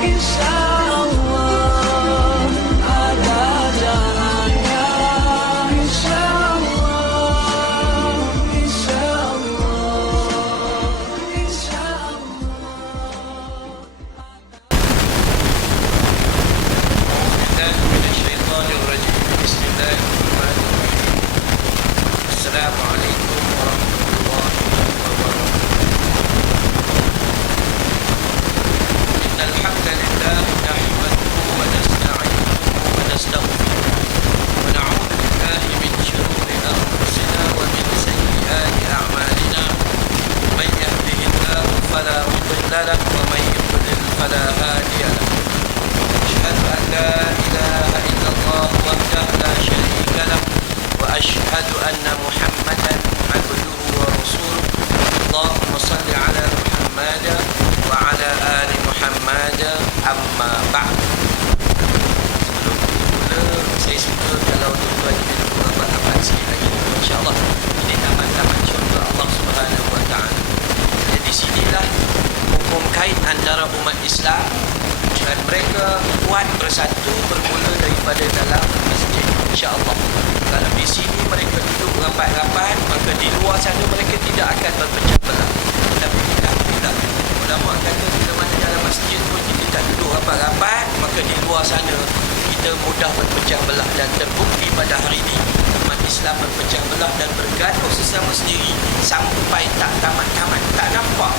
insyaallah ada jalannya, insyaallah, insyaallah, insyaallah. Assalamualaikum warahmatullahi wabarakatuh. Innal hamdalillah nahmaduhu wa nasta'inuhu wa nastaghfiruh wa na'udzu billahi min shururi anfusina wa min sayyiati a'malina. Man yahdihillahu fala mudilla lahu wa man yudlil fala hadiya lahu. Asyhadu an la ilaha illallah wahdahu la syarika lahu wa asyhadu anna Muhammadan abduhu wa rasuluh. Allahumma salli ala Muhammad wa ala ali Muhammad, amma ba'd. Sebelum mula, saya suka kalau tuan-tuan kita buat sikit lagi, insya-Allah. Ini tamat-tamat syurga Allah Subhanahu wa taala. Jadi sinilah hukum kait antara umat Islam dan mereka kuat bersatu bermula daripada dalam masjid, insya-Allah. Kalau di sini mereka duduk rapat-rapat, maka di luar sana mereka tidak akan berpecah belah. Tapi tidak. Ulama kata bila mana dalam masjid pun kita tak duduk rapat-rapat, maka di luar sana kita mudah berpecah belah. Dan terbukti pada hari ini umat Islam berpecah belah dan bergaduh sesama sendiri sampai tak tamat-tamat. Tak nampak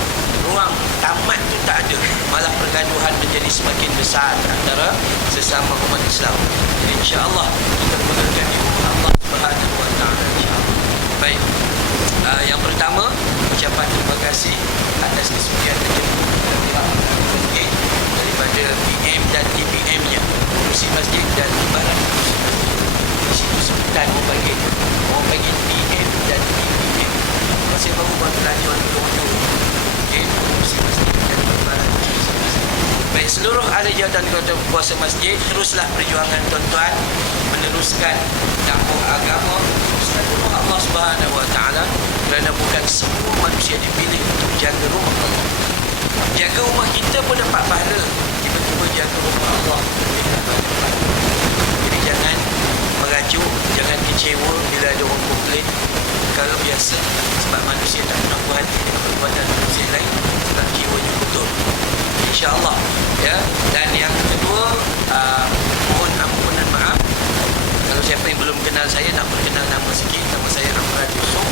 ruang tamat tu, tak ada. Malah pergaduhan menjadi semakin besar antara sesama umat Islam. Jadi insya-Allah kita mulakan di rumah Allah Subhanahu wa taala, insya-Allah. Baik. Yang pertama, ucapan terima kasih atas kesudian menjemput daripada PM dan TPM-nya, Pengurusi Masjid dan Timbalan Pengurusi Masjid. Di situ sebutan orang panggil PM dan TPM. Masih baru belajar dulu. Okay, Pengurusi Masjid dan Timbalan Pengurusi Masjid. Baik, seluruh ahli dan kuasa masjid, teruslah perjuangan tuan-tuan meneruskan dakwah agama, teruskan rumah Allah Subhanahu wa taala, kerana bukan semua manusia dipilih untuk jaga rumah Allah. Jaga rumah kita pun dapat pahala, tiba-tiba jaga rumah Allah tidak dapat pahala. Jadi jangan merajuk, jangan kecewa bila ada orang komplain. Kalau biasa, sebab manusia tak pernah puas hati dengan perbuatan manusia lain, sebab jiwanya kotor, insya-Allah, ya. Dan yang kedua, mohon ampun dan maaf kalau siapa yang belum kenal saya, nak perkenal nama sikit. Nama saya Amran Yusof.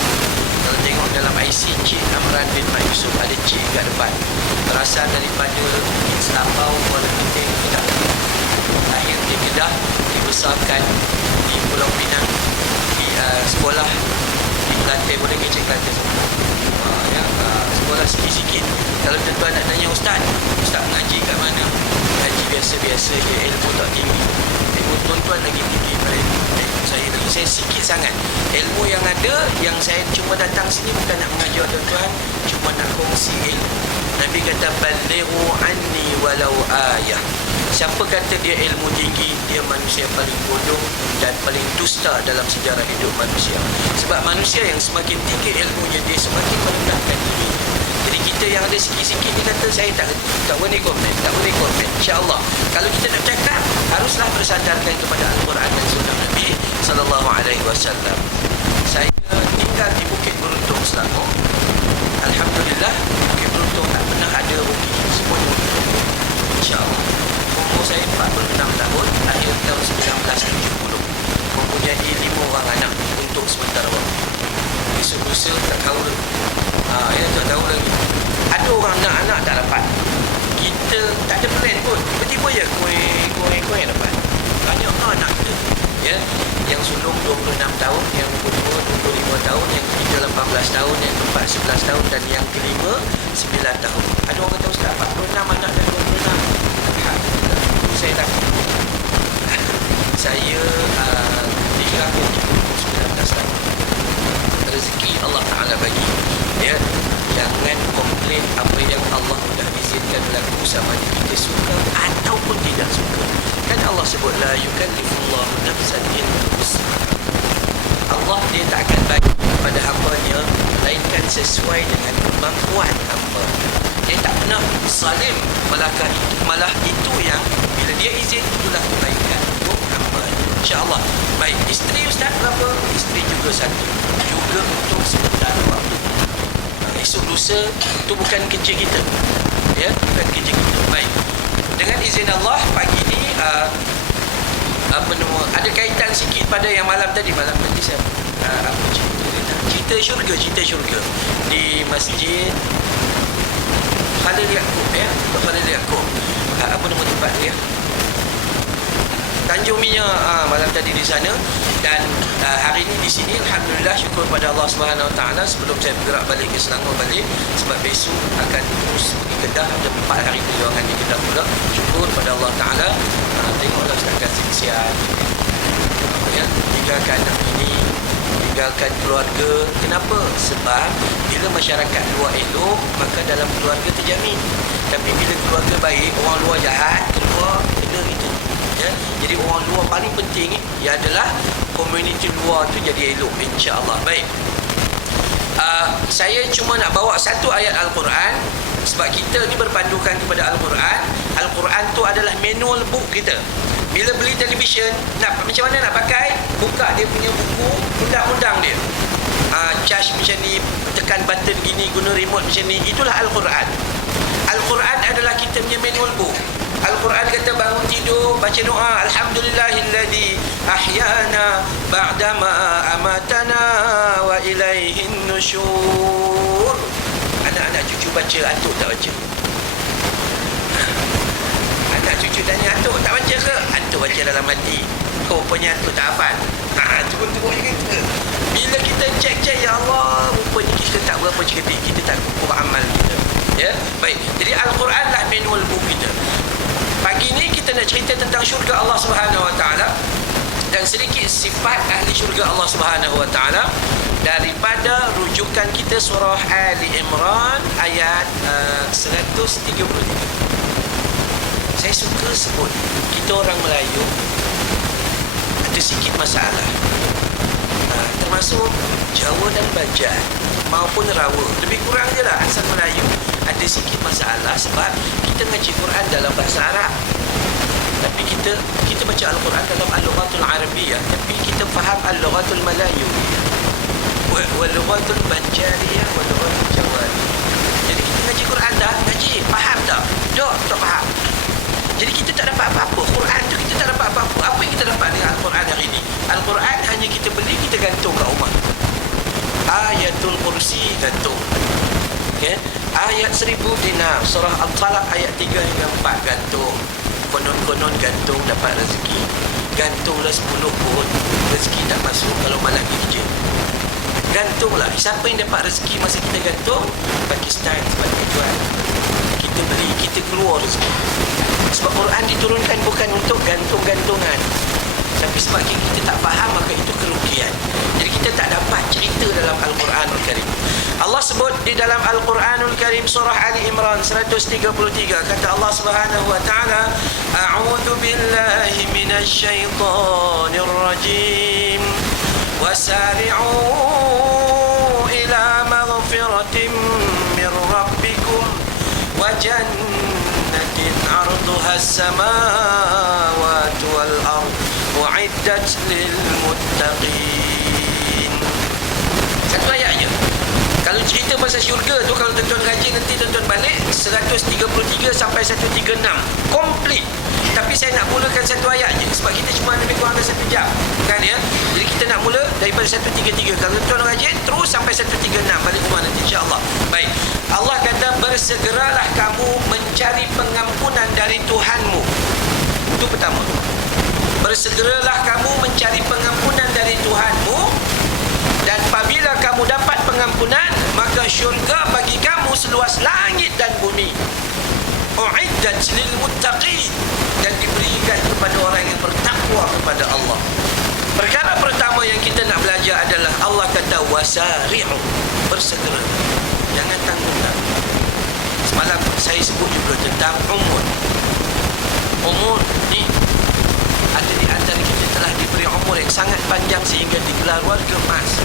Kalau tengok dalam IC, Cik Amran bin Mat Yusof, ada Cik kat depan. Berasal daripada Selapau, Kuala Penting, Kedah. Lahir di Kedah, dibesarkan di Pulau Pinang, di sekolah di Kelantan. Boleh ke Cik Kelantan? Sekolah sikit-sikit. Kalau tuan-tuan nak tanya Ustaz mengaji kat mana? Mengaji biasa-biasa je, ilmu tak tinggi. Ilmu tuan-tuan lagi tinggi pada ilmu saya lagi. Saya sikit sangat. Ilmu yang ada, yang saya cuma datang sini bukan nak mengajar tuan-tuan, cuma nak kongsi ilmu. Nabi kata balighu anni walau ayah. Siapa kata dia ilmu tinggi, dia manusia paling bodoh dan paling dusta dalam sejarah hidup manusia. Sebab manusia yang semakin tinggi ilmunya, dia semakin merendahkan diri. Jadi kita yang ada sikit-sikit ni kata saya tak boleh komen, insya-Allah. Kalau kita nak cakap, haruslah bersandarkan kepada Al-Quran dan Sunnah Nabi sallallahu alaihi wasallam. Saya tinggal di Bukit Beruntung, Selangor. Alhamdulillah, Bukit Beruntung tak pernah ada rugi, semuanya untung, insya-Allah. Umur saya 46 tahun, akhir tahun 1970. Mempunyai 5 orang anak untuk sementara waktu. Isu-isu tak tahu lagi. Tak tahu lagi. Ada orang nak anak tak dapat. Kita tak ada plan pun. Tiba-tiba je kuih dapat. Banyak anak kita. Ya, yang sulung 26 tahun, yang kedua 25 tahun, yang ketiga 18 tahun, yang keempat 11 tahun dan yang kelima 9 tahun. Ada orang kata Ustaz 46 anak dan 26. Alhamdulillah. Saya takut. Saya dikirakan 19 tahun. Rezeki Allah Ta'ala bagi, ya. Jangan komplain apa yang Allah sudah izinkan berlaku sama ada kita suka ataupun tidak suka. Kan Allah sebut la yukallifullahu nafsan illa wus'aha. Allah dia tak akan bagi pada hamba-Nya melainkan sesuai dengan kemampuan hamba. Dia tak pernah zalim, malah itu insya-Allah. Baik, isteri ustaz berapa? Isteri juga satu. Juga untuk sementara waktu. Esok lusa itu bukan kerja kita. Ya, bukan kerja kita. Baik. Dengan izin Allah pagi ni ada kaitan sikit pada yang malam tadi saya apa cerita syurga di masjid Khalil Yaqub Khalil Yaqub. Apa nama tempat dia? Tanjung Minyak. Malam tadi di sana dan hari ini di sini alhamdulillah, syukur pada Allah Subhanahu Wa Taala. Sebelum saya bergerak balik ke Selangor balik, sebab besok akan terus pergi Kedah, ada 4 hari perjuangan di Kedah pula. Syukur pada Allah Taala. Tengoklah setakat kesian ya, tinggalkan anak ini, tinggalkan keluarga. Kenapa? Sebab bila masyarakat luar elok, maka dalam keluarga terjamin. Tapi bila keluarga baik, orang luar jahat keluar, kena itu ya. Jadi orang luar paling penting ia adalah komuniti luar tu jadi elok, insya-Allah. Baik. Saya cuma nak bawa satu ayat Al-Quran sebab kita ni berpandukan kepada Al-Quran. Al-Quran tu adalah manual book kita. Bila beli televisyen, macam mana nak pakai? Buka dia punya buku undang-undang dia. Charge macam ni, tekan button gini, guna remote macam ni. Itulah Al-Quran. Al-Quran adalah kita punya manual book. Al-Quran kata bangun tidur, baca doa, alhamdulillahilladzi ahyana ba'dama amatana wa ilaihin nusyur. Anak-anak cucu baca, atuk tak baca? Anak cucu tanya, atuk tak baca ke? Atuk baca dalam hati. Rupanya atuk tak hafal. Tunggu kita. Bila kita cek-cek, ya Allah, rupanya kita tak berapa cerdik, kita tak kukuh amal kita. Ya, baik. Jadi Al-Quran lah manual book kita. Pagi ni kita nak cerita tentang syurga Allah Subhanahu Wa Taala dan sedikit sifat ahli syurga Allah Subhanahu Wa Taala daripada rujukan kita surah Ali Imran ayat 133. Saya suka sebut kita orang Melayu ada sikit masalah, termasuk Jawa dan Banjar maupun Rawa, lebih kurang je lah asal Melayu ada sikit masalah sebab kita ngaji Quran dalam bahasa Arab, tapi kita baca Al-Quran dalam Al-Lughatul Arabiyyah, tapi kita faham Al-Lughatul Malayuyyah Wal-Lughatul Banjariyah Wal-Lughatul Jawariyah. Jadi kita ngaji Quran dah, ngaji faham tak? Tak faham. Jadi kita tak dapat apa-apa. Quran tu kita tak dapat apa-apa. Apa yang kita dapat dengan Al-Quran hari ini? Al-Quran hanya kita beli, kita gantung kat rumah. Ayatul Kursi gantung. Okay? Ayat 1000 dinar, surah Al-Talaq ayat 3 hingga 4 gantung. Konon-konon gantung dapat rezeki. Gantunglah 10 pun rezeki tak masuk kalau malam ni kerja. Gantunglah. Siapa yang dapat rezeki masa kita gantung? Pakistan sebab tujuan kita beli, kita keluar rezeki. Sebab Quran diturunkan bukan untuk gantung-gantungan, tapi sebab kita tak faham, maka itu kerugian. Jadi kita tak dapat cerita dalam Al-Quranul Karim. Allah sebut di dalam Al-Quranul Karim surah Ali Imran 133, kata Allah Subhanahu Wa Taala, a'udzu billahi minasy syaithanir rajim wasari'u ila maghfiratin min rabbikum wa jannatin 'arduha as-samawati wal ard u'iddat lil muttaqin. Satu ayat je. Kalau cerita pasal syurga tu, kalau tuan-tuan rajin nanti tuan-tuan balik 133 sampai 136 komplit. Tapi saya nak mulakan satu ayat je sebab kita cuma lebih kurang dari 1 jam kan ya. Jadi kita nak mula daripada 133. Kalau tuan-tuan rajin terus sampai 136 balik rumah nanti insya-Allah. Baik. Allah kata, bersegeralah kamu mencari pengampunan dari Tuhanmu. Itu pertama. Bersegeralah kamu mencari pengampunan dari Tuhanmu, dan apabila kamu dapat pengampunan, maka syurga bagi kamu seluas langit dan bumi. U'iddat lil muttaqin, dan diberikan kepada orang yang bertakwa kepada Allah. Perkara pertama yang kita nak belajar adalah Allah kata wasari'u, bersegera. Jangan tanggung-tanggung. Semalam saya sebut juga tentang umur. Umur ni ada di antara kita telah diberi umur yang sangat panjang sehingga digelar warga emas.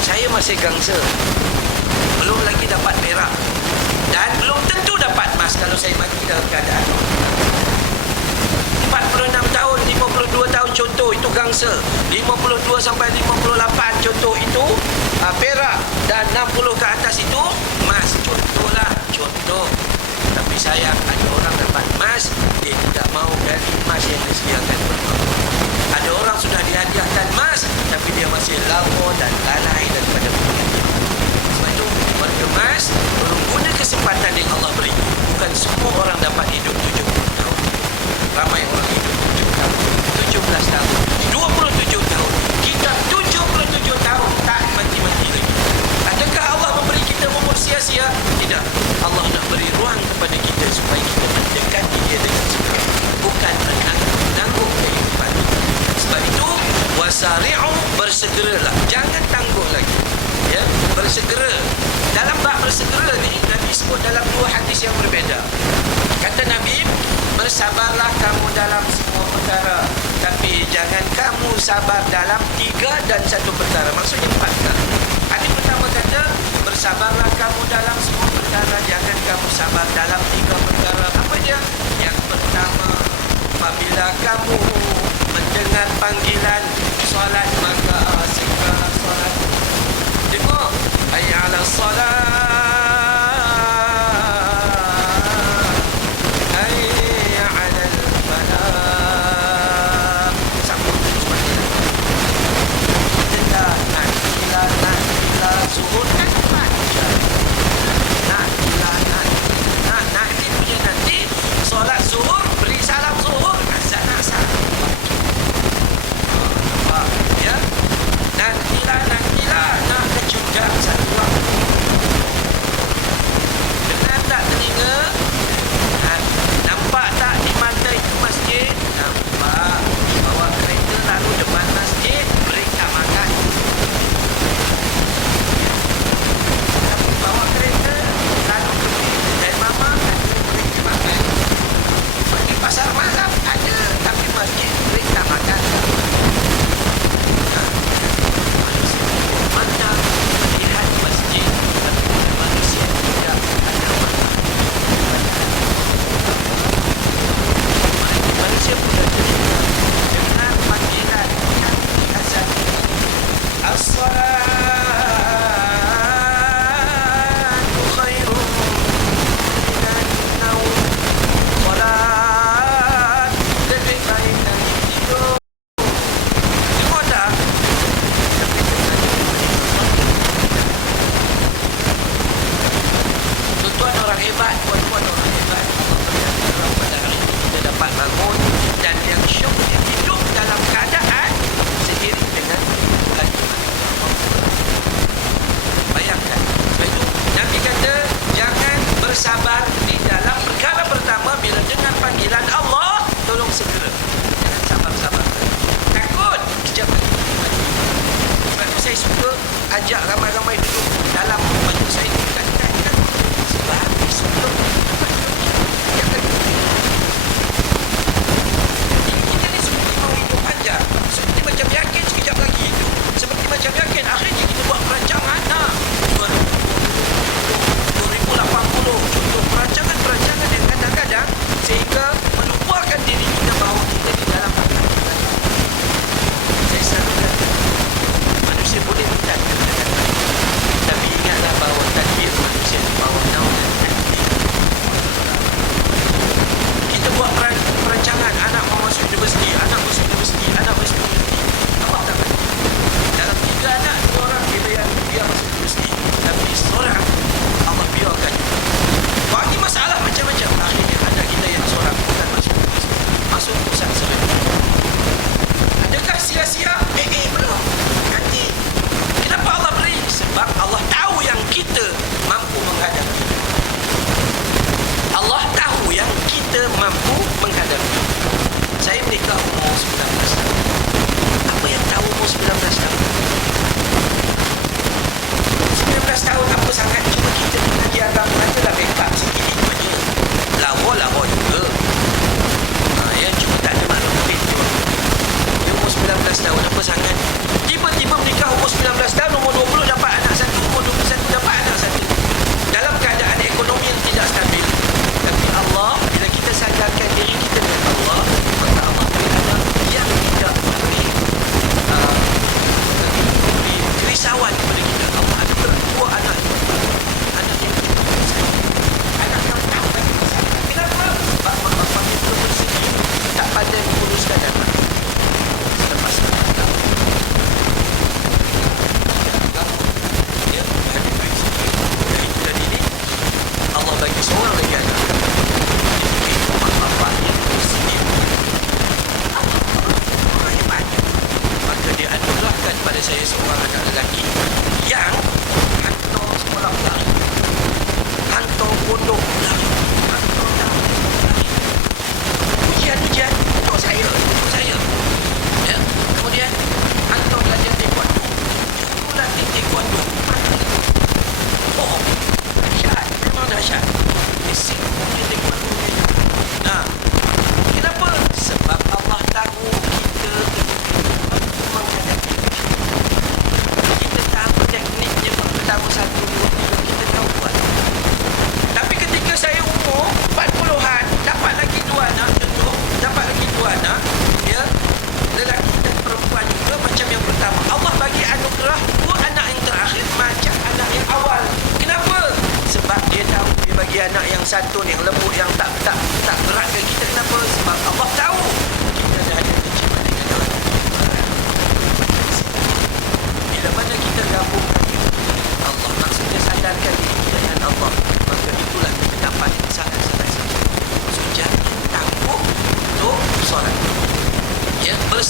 Saya masih gangsa, belum lagi dapat perak, dan belum tentu dapat emas kalau saya mati dalam keadaan 46 tahun, 52 tahun contoh itu gangsa, 52 sampai 58 contoh itu perak, dan 60 ke atas itu emas. Contohlah, contoh. Tapi sayang, ada orang dapat emas, dia tidak mau dari emas yang disediakan oleh Allah. Ada orang sudah dihadiahkan emas, tapi dia masih lama dan lalai daripada pemberian. Sebab itu, warga emas guna kesempatan yang Allah beri. Bukan semua orang dapat hidup 70 tahun. Ramai orang hidup 7 tahun, 17 tahun, 27 tahun. Kita 77 tahun tak mati-mati lagi. Adakah Allah memberi kita umur sia-sia? Tidak. Allah nak beri ruang kepada kita supaya kita mendekati dia dengan segera. Bukan menanggung kehidupan. Sebab itu, wasari'u, bersegeralah. Jangan tangguh lagi. Ya, bersegera. Dalam bab bersegera ni, Nabi sebut dalam 2 hadis yang berbeza. Kata Nabi, bersabarlah kamu dalam semua perkara, tapi jangan kamu sabar dalam 3 dan 1 perkara. Maksudnya 4 perkara. Hadis pertama kata, bersabarlah kamu dalam semua perkara, jangan kamu sabar dalam 3 perkara. Apa dia? Yang pertama, apabila kamu mendengar panggilan solat, maka segeralah solat. Dengar, hayya 'alas solat, hayya 'alal falah. Sambung semuanya. Nak zuhur kan baca. Nanti punya nanti solat zuhur, beri salam zuhur, azan asar. Nampak ya? Nantilah nak kecundang satu waktu. Dengar tak telinga? Nampak tak di mata itu masjid? Nampak. Bawa kereta lalu depan masjid, mereka makan. Bawa kereta lalu pergi kedai mama, mereka makan. Pergi pasar malam ada, tapi masjid mereka makan. Mana melihat masjid, tapi manusia tidak ada makan. Manusia pula terima dengan panggilan yang azan. As-salatu khairun minan naum. Salat lebih baik dari tidur. Dengar tak? Tuan-tuan orang hebat, puan-puan orang hebat, pada hari ini kita dapat bangun, dan yang syok dia hidup dalam keadaan seiring dengan kalimat Allah. Bayangkan. Sebab itu Nabi kata, jangan bersabar di dalam perkara pertama. Bila dengar panggilan Allah, tolong segera. Jangan sabar-sabar. Takut kejap lagi mati. Sebab itu saya suka ajak ramai-ramai duduk dalam baju saya ni. Kan sebab sebelum jangan kita ni seperti mau hidup panjang, seperti macam yakin sekejap lagi hidup, seperti macam yakin akhirnya kita buat perancangan 2080 contoh perancangan yang kadang-kadang sehingga melupakan diri kita bahawa kita di dalam keadaan. Saya selalu kata manusia boleh minta kadang-kadang, tapi ingatlah bahawa takdir manusia di bawah naungan takdir.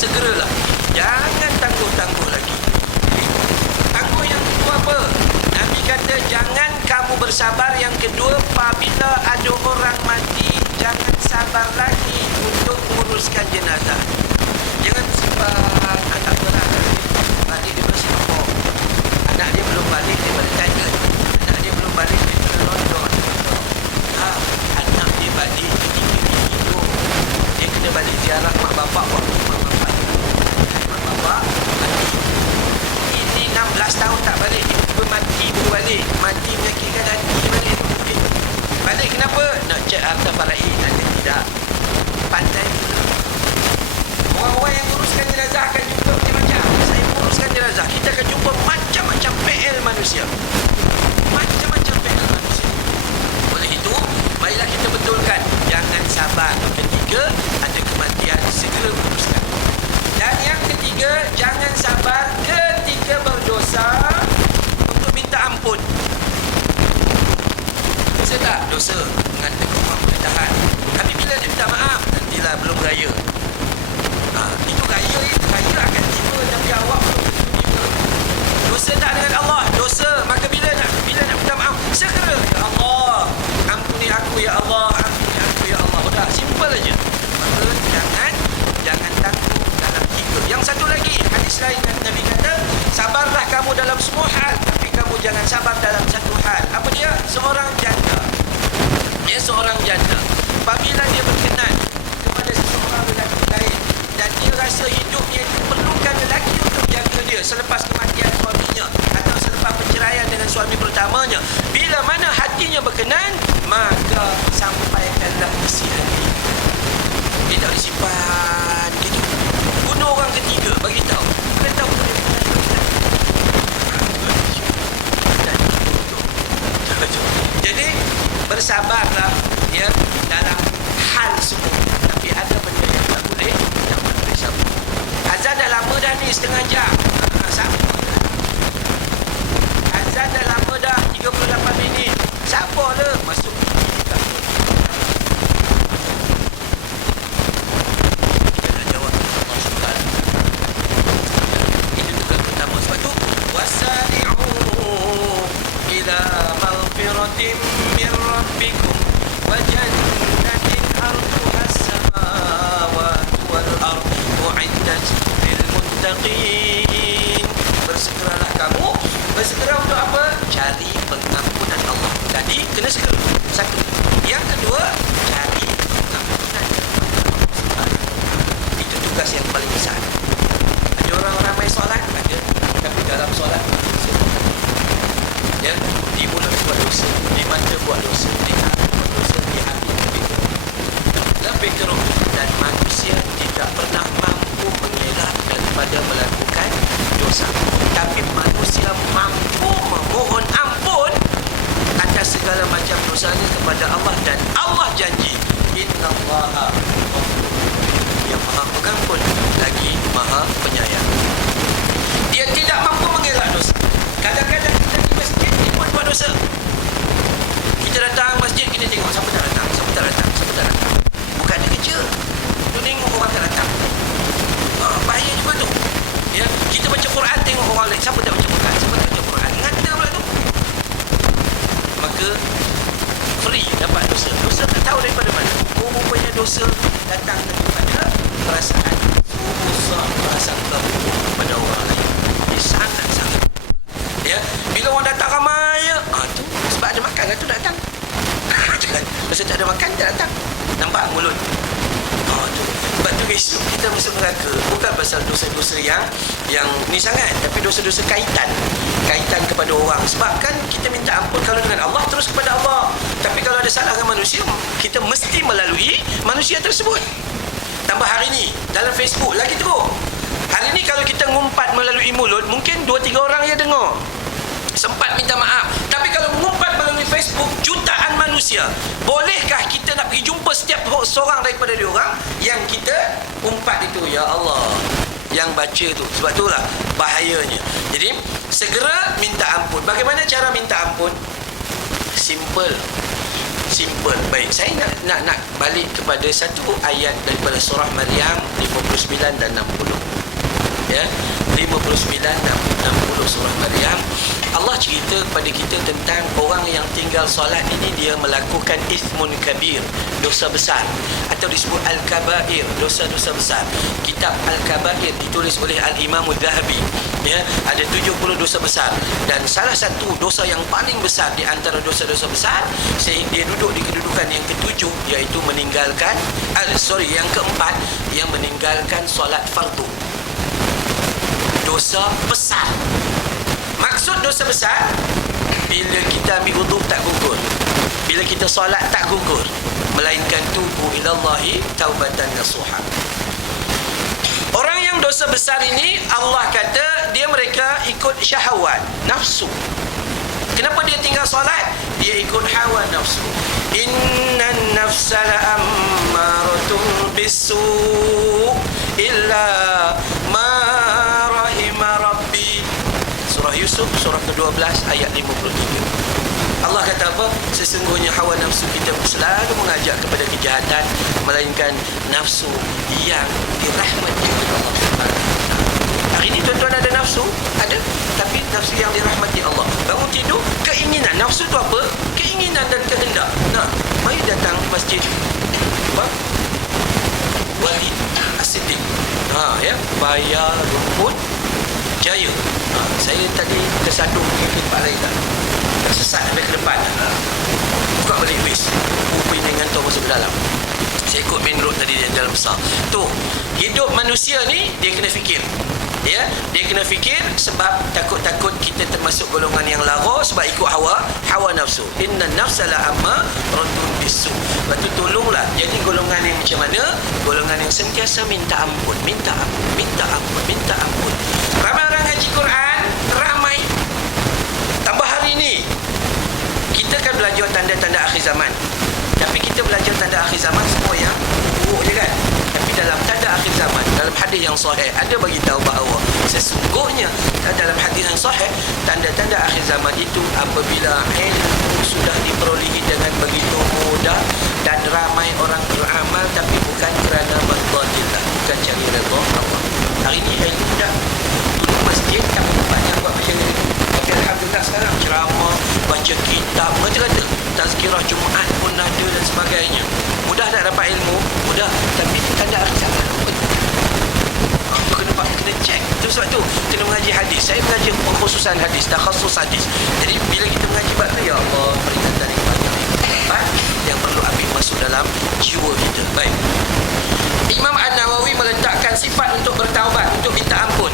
segeralah. Jangan tangguh-tangguh lagi. Tangguh yang kedua apa? Nabi kata jangan kamu bersabar. Yang kedua, apabila ada orang mati, jangan sabar lagi untuk menguruskan jenazah. Jangan sabar. Tak apalah. Balik dia masih apa? Anak dia belum balik, dia pada tanya. Anak dia belum balik, dia pada london. Anak dia balik ketika dia hidup. Dia kena balik ziarah mak bapak waktu mak bapak. Mak bapak mati. Ini 16 tahun tak balik. Dia tiba mati baru balik. Mati menyakitkan hati balik. Balik kenapa? Nak cek harta faraid. Ada tidak? Pandai pula. Orang-orang yang uruskan jenazah akan jumpa macam-macam. Saya uruskan jenazah. Kita akan jumpa macam-macam PL manusia. Macam-macam PL manusia. Oleh itu, marilah kita betulkan. Jangan sabar. Ketiga, ada kematian, segera uruskan. Dan yang ketiga, jangan sabar ketika berdosa untuk minta ampun. Dosa tak? Dosa. Mengatakan rumah boleh tahan. Tapi bila dia minta maaf, nantilah belum raya. Itu raya akan tiba, tapi awak belum tiba. Dosa tak dengan Allah? Dosa. Maka bila nak minta maaf, segera. Ya Allah, ampuni aku ya Allah, ampuni aku ya Allah. Sudah, simple aja. Maka jangan tangguh dalam tiga. Yang satu lagi, hadis lain Nabi kata, sabarlah kamu dalam semua hal, tapi kamu jangan sabar dalam satu hal. Apa dia? Seorang janda. Dia seorang janda. Apabila dia berkenan kepada seseorang lelaki lain, dan dia rasa hidupnya itu perlukan lelaki untuk jaga dia selepas kematian suaminya atau selepas perceraian dengan suami pertamanya. Bila mana hatinya berkenan, maka sampaikanlah isi hati. Dia tak disimpan gitu. Bunuh orang ketiga, bagi tahu. Kalian tahu tak? Jadi bersabarlah ya dalam hal semua. Tapi ada benda yang tak boleh, yang tak boleh sabar. Azan dah lama dah ni, setengah jam. Sabar. Azan dah lama dah, 38 minit. Sabarlah, masuk kita nak jawab soalan. Itu tugas pertama. Sebab tu wasari'u ila maghfiratin min rabbikum wa jannatin arduha as-samawati wal ardu u'iddat lil muttaqin. Bersegeralah kamu. Bersegera untuk apa? Cari pengampunan Allah. Jadi kena segera. Satu. Yang kedua, cari pengampunan Allah. Itu tugas yang paling besar. Ada orang ramai solat? Ada. Tapi dalam solat ya, di mulut buat dosa, di mata buat dosa, di hati buat dosa, di hati lebih teruk. Dan manusia tidak pernah mampu mengelak daripada melakukan dosa. Tapi manusia mampu memohon ampun atas segala macam dosanya kepada Allah. Dan Allah janji, innallaha yang maha pengampun lagi maha penyayang. Dia tidak mampu mengelak dosa. Kadang-kadang kita di masjid, kita buat dosa. Kita datang masjid, kita tengok siapa tak datang, siapa tak datang, siapa tak datang. Bukan ada kerja. Tu tengok orang tak datang. Bahaya juga tu. Ya, kita baca Quran, tengok orang lain, siapa tak baca Quran, siapa tak baca Quran. Ngata pula tu. Maka free dapat dosa. Dosa tak tahu daripada mana. Rupanya dosa datang daripada perasaan susah, perasaan keburukan kepada orang lain. Dia sangat-sangat. Ya, bila orang datang ramai, tu sebab ada makan lah tu datang. Masa tak ada makan, tak datang. Nampak mulut. Tu. Sebab tu besok kita masuk neraka bukan pasal dosa-dosa yang ni sangat, tapi dosa-dosa kaitan kepada orang. Sebab kan kita minta ampun kalau dengan Allah, terus kepada Allah. Tapi kalau ada salah dengan manusia, kita mesti melalui manusia tersebut. Tambah hari ni dalam Facebook lagi teruk. Hari ni kalau kita ngumpat melalui mulut, mungkin 2-3 orang yang dengar, sempat minta maaf. Tapi kalau mengumpat melalui Facebook, jutaan manusia. Bolehkah kita nak pergi jumpa setiap seorang daripada diorang yang kita umpat itu? Ya Allah, yang baca tu. Sebab itulah bahayanya. Jadi segera minta ampun. Bagaimana cara minta ampun? Simple. Simple. Baik, saya nak balik kepada satu ayat daripada surah Maryam 59 dan 60. Ya, 59 dan 60 surah Maryam. Allah cerita kepada kita tentang orang yang tinggal solat ini dia melakukan ithmun kabir, dosa besar, atau disebut al-kabair, dosa-dosa besar. Kitab al-kabair ditulis oleh al-Imam al-Zahabi. Ya, ada 70 dosa besar, dan salah satu dosa yang paling besar di antara dosa-dosa besar sehingga dia duduk di kedudukan yang ketujuh, iaitu meninggalkan yang keempat, yang meninggalkan solat fardu. Dosa besar. Maksud dosa besar, bila kita ambil wuduk tak gugur, bila kita solat tak gugur, melainkan tubu ilallahi taubatan nasuha. Orang yang dosa besar ini, Allah kata mereka ikut syahwat, nafsu. Kenapa dia tinggal solat? Dia ikut hawa nafsu. Innan nafsa la'ammaratun bisu' illa ma rahima rabbi. Surah Yusuf, surah ke-12 ayat 53. Allah kata apa? Sesungguhnya hawa nafsu kita selalu mengajak kepada kejahatan, melainkan nafsu yang dirahmati oleh Allah Subhanahu wa taala. Hari ini tuan-tuan ada nafsu? Ada. Tapi nafsu yang dirahmati Allah. Bangun tidur, keinginan. Nafsu tu apa? Keinginan dan kehendak. Nah, mari datang masjid apa? Walid As-Siddiq. Ya, bayar rumput jaya. Saya tadi tersadung di tempat lain dah. Tersesat sampai ke depan. Buka balik bis. Upin dengan tu masuk ke dalam. Saya ikut main road tadi dalam besar. Tu, hidup manusia ni dia kena fikir. Ya, dia kena fikir sebab takut-takut kita termasuk golongan yang lara sebab ikut hawa nafsu. Inna nafsa la'ammaratun bisu'. Lepas tu tolonglah jadi golongan yang macam mana? Golongan yang sentiasa minta ampun, minta ampun, minta ampun, minta ampun. Ramai orang ngaji Quran, ramai. Tambah hari ni kita kan belajar tanda-tanda akhir zaman. Tapi kita belajar tanda akhir zaman semua yang buruk je kan. Tapi dalam tanda akhir zaman, dalam hadis yang sahih, ada bagi tahu bahawa sesungguhnya dalam hadis yang sahih, tanda-tanda akhir zaman itu apabila ilmu sudah diperolehi dengan begitu mudah dan ramai orang beramal tapi bukan kerana mardhatillah, bukan cari redha Allah. Hari ini ilmu dah duduk masjid tak banyak buat macam ni. Tapi alhamdulillah sekarang ceramah, baca kitab, macam-macam, tazkirah Jumaat pun ada dan sebagainya. Mudah tak dapat ilmu? Mudah. Tapi tanda akhir zaman kena cek. Itu sebab tu kena mengaji hadis. Saya mengaji khususan hadis, takhasus hadis. Jadi bila kita mengaji bab tu, ya Allah, peringatan yang perlu ambil masuk dalam jiwa kita. Baik. Imam An-Nawawi meletakkan sifat untuk bertaubat, untuk minta ampun.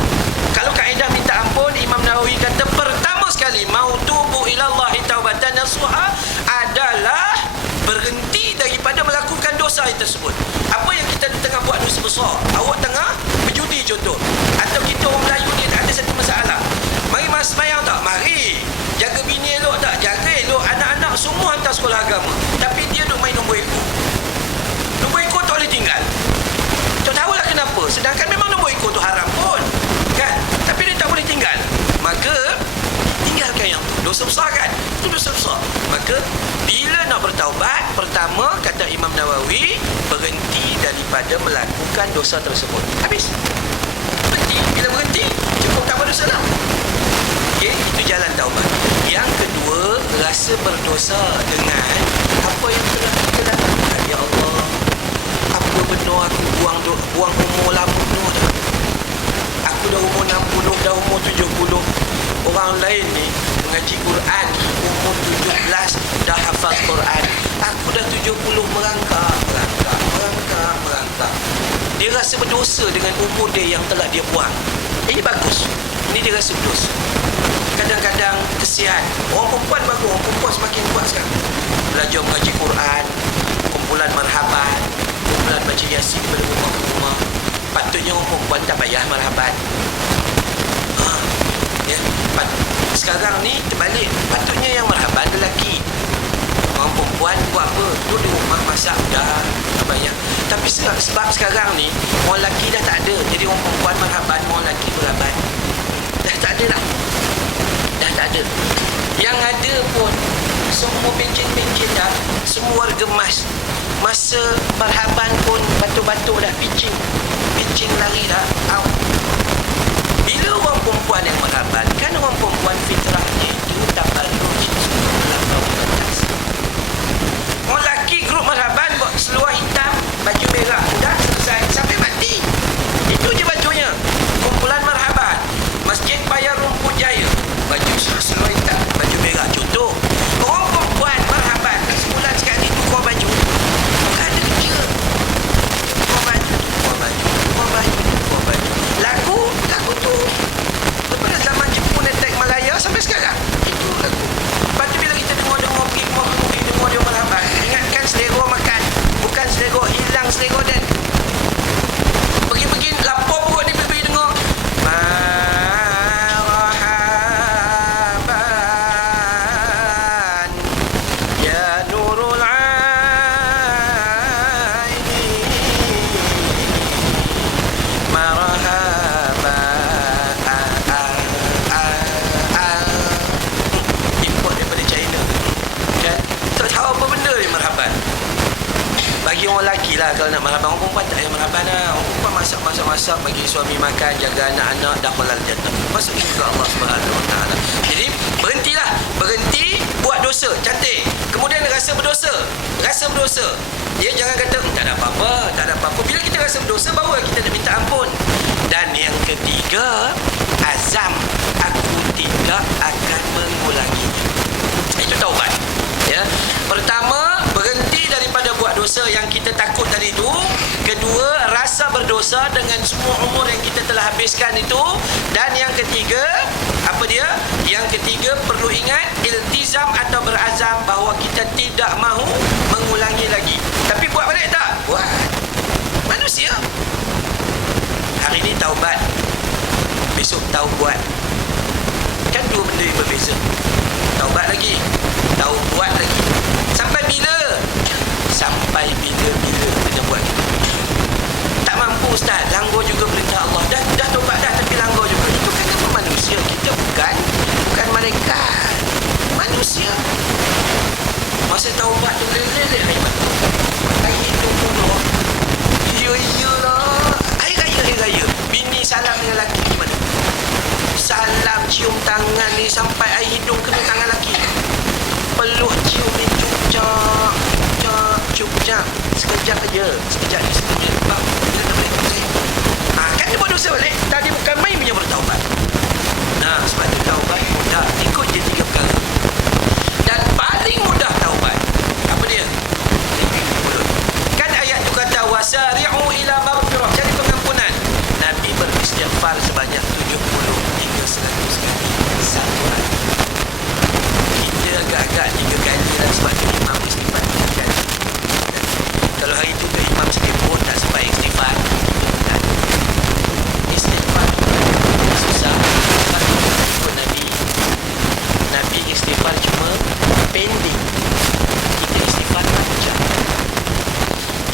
Kalau kaedah minta ampun, Imam Nawawi kata pertama sekali, mau tubu ilallahi taubatan nasuha adalah berhenti daripada melakukan dosa tersebut. Apa yang kita tengah buat dosa besar? Awak tengah berjudi contoh. Atau kita orang Melayu ni ada satu masalah. Mari mas semayang tak? Mari. Jaga bini elok tak? Jaga elok. Anak-anak semua hantar sekolah agama. Tapi dia duk main nombor ekor. Nombor ekor tak boleh tinggal. Tak tahulah kenapa. Sedangkan memang nombor ekor tu haram pun. Kan? Tapi dia tak boleh tinggal. Maka tinggalkan yang tu. Dosa besar kan? Itu dosa besar. Maka bila nak bertaubat, pertama kata Imam Nawawi, berhenti daripada melakukan dosa tersebut. Habis. Berhenti. Bila berhenti, cukup tak berdosa lah. Okey, itu jalan taubat. Yang kedua, rasa berdosa dengan apa yang telah kita lakukan. Ya Allah, apa benar aku buang umur lama penuh dah. Aku dah umur 60, dah umur 70. Orang lain ni mengaji Quran umur 17 dah hafaz Quran. Aku dah 70 merangkak. Dia rasa berdosa dengan umur dia yang telah dia buang. Ini bagus. Ini dia rasa berdosa. Kadang-kadang kesian. Orang perempuan bagus, orang perempuan semakin kuat sekarang. Belajar mengaji Quran, kumpulan marhaban, kumpulan baca Yasin daripada rumah ke rumah. Patutnya orang perempuan tak payah marhaban. Ya. Sekarang ni terbalik. Patutnya yang marhaban lelaki. Orang perempuan buat apa? Duduk di rumah masak dah tak banyak. Tapi sebab sekarang ni orang lelaki dah tak ada. Jadi orang perempuan marhaban, orang lelaki marhaban. Dah tak ada lah. Dah tak ada. Yang ada pun semua pencin-pencin dah, semua gemas. Masa marhaban pun batu-batu dah pincin lari dah out. Bila orang perempuan yang marhaban, kan orang perempuan fitrahnya dia tak perlu dalam tahun ke atas. Orang lelaki grup marhaban buat seluar hitam, baju merah, dah selesai sampai mati. Itu je bajunya. Kumpulan marhaban Masjid Paya Rumput Jaya, baju seluar hitam, baju merah. Contoh, orang perempuan marhaban sebulan sekali tukar baju. Tak ada kerja. Tukar baju. Lagu tu daripada zaman Jepun attack Malaya sampai sekarang. Itu lagu. Lepas tu bila kita dengar dengar dia marhaban, ingatkan selera makan, bukan selera hilang selera dan pergi lapor perut ni pergi dengar marhaban ya nurul aini import daripada China kan, tak tahu apa benda ni marhaban. Bagi orang lelaki lah kalau nak marhaban. Orang perempuan tak payah marhaban lah. Orang perempuan masak bagi suami makan, jaga anak-anak, dah halal jannah. Masuk syurga Allah Subhanahu Wa Taala. Jadi berhenti buat dosa, cantik. Kemudian rasa berdosa. Dia jangan kata tak ada apa-apa. Bila kita rasa berdosa, baru kita nak minta ampun. Dan yang ketiga, azam, aku tidak akan mengulangi. Itu taubat. Ya. Pertama, berhenti daripada buat dosa yang kita takut tadi itu. Kedua, rasa berdosa dengan semua umur yang kita telah habiskan itu. Dan yang ketiga, apa dia? Yang ketiga, perlu ingat iltizam atau berazam bahawa kita tidak mahu mengulangi lagi. Tapi buat balik tak? Buat. Manusia. Hari ini taubat, besok tahu buat. Kan dua benda yang berbeza. Taubat lagi, tahu buat lagi. Sampai bila kena buat itu? Tak mampu Ustaz, langgar juga perintah Allah. Dah taubat dah tapi langgar juga. Itu kan apa manusia? Kita bukan malaikat. Manusia. Masa taubat tu lelek air mata. Air hidung puluh. Iyalah. Air raya. Bini salam dengan lelaki gimana? Salam cium tangan ni sampai air hidung kena tangan lelaki. Peluh cium ni cupcak. Sekejap aja. Sekejap ni sebenarnya bang. Bila nak balik saya. Kan dia buat dosa balik. Tadi bukan main punya bertaubat. Sebab tu taubat mudah. Ikut je 3 perkara. Dan paling mudah taubat, apa dia? Kan ayat tu kata wasari'u ila maghfirah, cari pengampunan. Nabi beristighfar sebanyak 70 hingga 100 kali satu hari. Kita agak-agak 3 kali lah sebab tu imam istighfar 3 kali. Kalau hari tu ke imam sikit pun tak sempat istighfar. Istighfar susah. Ikut Nabi istighfar cuma pending.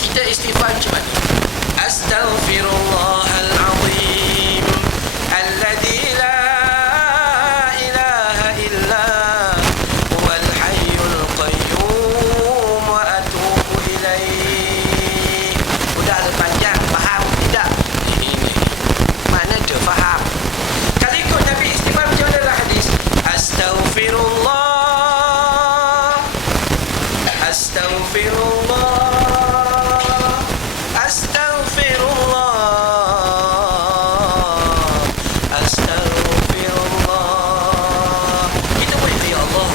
Kita istighfar macam mana? Astaghfirullahalazim alladzi la ilaha illa huwal hayyul qayyum wa atubu ilaih. Udah ada panjang, faham tidak? Ini mana dia faham? Kalau ikut Nabi istighfar macam mana dalam hadis? Astaghfirullah, kita boleh, ya Allah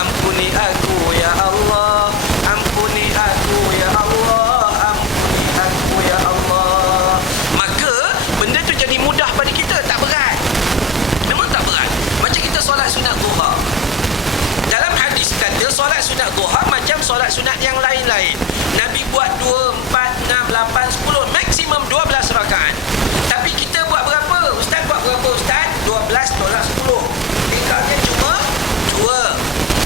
ampuni aku, ya Allah ampuni aku, ya Allah ampuni aku, ya Allah. Maka benda tu jadi mudah pada kita, tak berat. Memang tak berat. Macam kita solat sunat duha. Dalam hadis kata solat sunat duha macam solat sunat yang lain-lain. Nabi buat 2, 4, 6, 8, 10, maksimum 12 rakaat. Tapi kita buat berapa? Ustaz buat berapa Ustaz? 12 tolak 10. Tinggalnya cuma 2.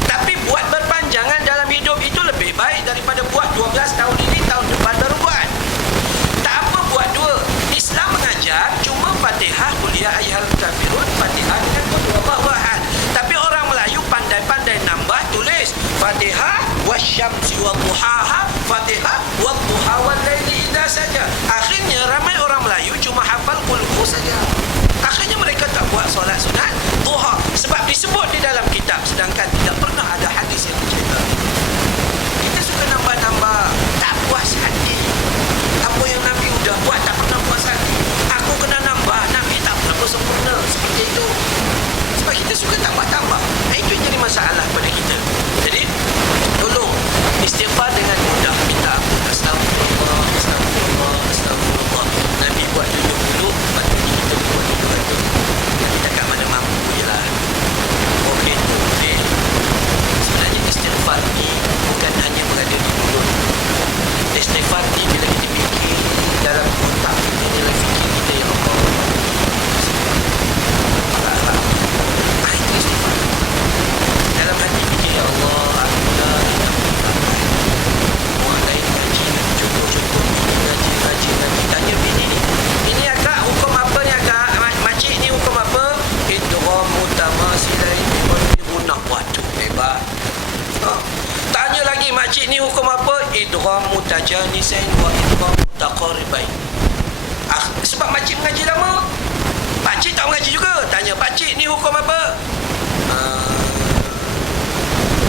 Tapi buat berpanjangan dalam hidup itu lebih baik daripada buat 12 tahun ini, tahun depan baru buat. Tak apa buat 2. Islam mengajar cuma Fatihah, Qul ya ayyuhal kafirun, Fatihah dengan Qul huwallahu ahad. Tapi orang Melayu pandai-pandai nambah tulis sedangkan tidak pernah ada hadis yang bercerita. Kita suka nambah-nambah, tak puas hati. Apa yang Nabi udah buat tak pernah puas hati. Aku kena nambah, Nabi tak pernah sempurna. Seperti itu. Sebab kita suka tambah-tambah. Itu yang jadi masalah pada kita. Jadi tolong istighfar dengan mudah. Minta ampun. Astagfirullah, astagfirullah, astagfirullah. Nabi buat dulu, lepas tu kita buat dulu. Kita kat mana mampu je lah. Okey tu, okey. Sebenarnya istighfar ni bukan hanya berada di mulut. Istighfar ni bila kita fikir dalam otak kita, dalam fikir kita, ya Allah, itu istighfar. Dalam hati fikir, ya Allah, aku dah orang lain ngaji, cukup ngaji. Tanya bini ni, ini agak hukum apa ni agak? Makcik ni hukum apa? Idgham mutamatsilain berguna. Waduh, hebat. Tanya lagi, makcik ni hukum apa? Idgham mutajanisain wa idgham mutaqaribain. Sebab makcik mengaji lama, pakcik tak mengaji juga. Tanya pakcik ni hukum apa?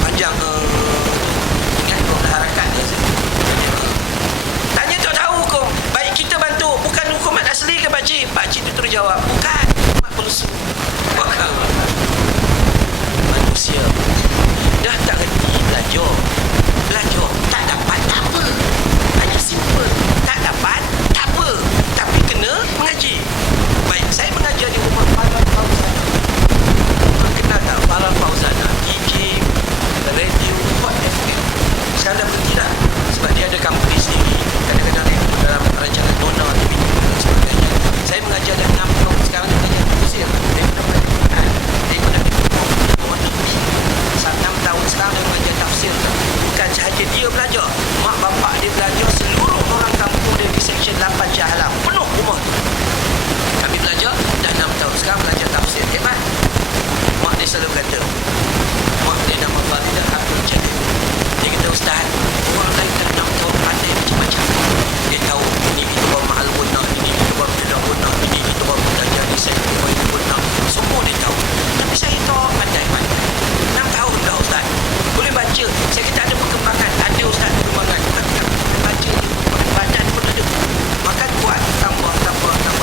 Panjang. Ingat kau harakat dia. Tanya tak tahu hukum. Baik kita bantu. Bukan hukuman asli ke pakcik? Pakcik tu terus jawab, bukan. Hukuman palsu. Manusia dah tak reti belajar. Tak dapat, tak apa. Hanya simple. Tak dapat, tak apa. Tapi kena mengaji. Baik, saya mengajar di rumah Farah Fauzana. Kenal tak Farah Fauzana? DJ, radio, Hot FM. Sekarang dah berhenti dah. Sebab dia ada company sendiri. Kadang-kadang dia dalam rancangan Nona, TV dan sebagainya. Saya mengajar dah 6 tahun. Sekarang dia mengajar tafsir. Dia pernah mengajar Quran. Dia pernah rumah TV. 6 tahun sekarang dia mengajar tafsir. Bukan sahaja dia belajar, mak bapak dia belajar, seluruh orang kampung dia di Seksyen 8 Shah Alam penuh rumah. Kami belajar dah 6 tahun sekarang belajar tafsir. Hebat. Mak dia selalu kata, mak dia nama Faridah Abdul Jalil. Dia kata, Ustaz, orang lain dah 6 tahun pandai macam-macam. Dia tahu ini kita buat ma'al gunnah, ini kita buat tidak gunnah, ini kita buat mutajani, saya kita buat gunnah. Semua dia tahu. Tapi saya tak pandai-pandai. 6 tahun dah Ustaz. Boleh baca. Saya kata ada perkembangan. Ada Ustaz perkembangan. Baca je. Badan pun ada. Makan kuat. Tambah.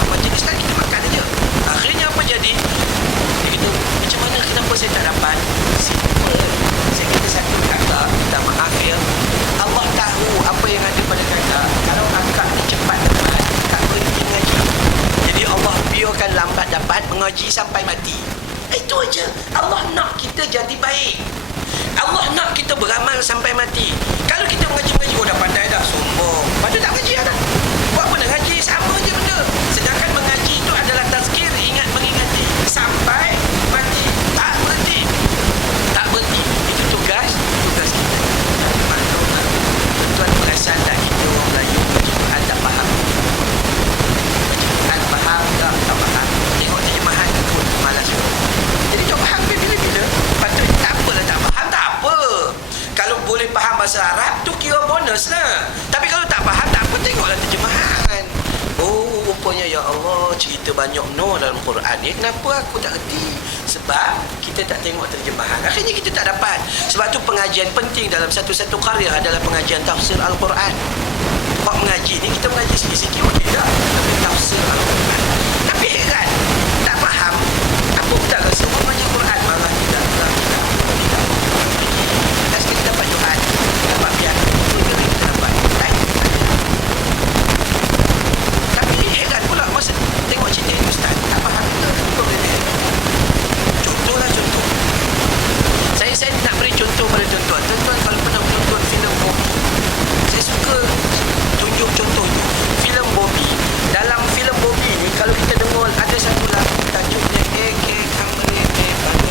Macam ni sekali kita makan je. Akhirnya apa jadi? Dia kata, macam mana kenapa saya tak dapat? Simple. Saya kata satu kakak, minta maaf ya. Allah tahu apa yang ada pada kakak. Kalau kakak ni cepat dapat, tak berhenti mengaji. Jadi Allah biarkan lambat dapat mengaji sampai mati. Itu aja. Allah nak kita jadi baik. Allah nak kita beramal sampai mati. Kalau kita mengaji-mengaji, oh dah pandai dah, sombong. Padahal tak mengaji dah. Buat apa nak ngaji? Sama je benda. Sedangkan mengaji itu adalah tazkir, ingat mengingati. Sampai mati. Tak berhenti. Itu tugas kita. Maklumlah. Tuan perasan tak kita orang Melayu baca Quran tak faham. Baca Quran faham tak faham. Tengok terjemahan pun malas juga. Jadi tak faham bila-bila. Patut tak apalah tak faham, tak apa. Kalau boleh faham bahasa Arab tu kira bonus lah. Tapi kalau tak faham tak apa, tengoklah terjemahan. Oh, rupanya ya Allah cerita banyak no dalam Quran ni. Kenapa aku tak reti? Sebab kita tak tengok terjemahan. Akhirnya kita tak dapat. Sebab tu pengajian penting dalam satu-satu karya adalah pengajian tafsir Al-Quran. Kalau mengaji ni kita mengaji sikit-sikit okey dah. Tapi tafsir Al-Quran. Tapi heran, tak faham. Apa tak rasa mengaji Quran malah tidak. Last kita dapat Quran, dapat biar itu je kita dapat. Tapi heran pula masa tengok cerita itu Ustaz, tak faham kita. Contoh. Saya nak beri contoh pada tuan-tuan. Tuan-tuan kalau pernah menonton filem Bobby, saya suka tunjuk contoh itu. Filem Bobby. Dalam filem Bobby ni kalau kita dengar ada satu lagu tajuknya Kamre Baru.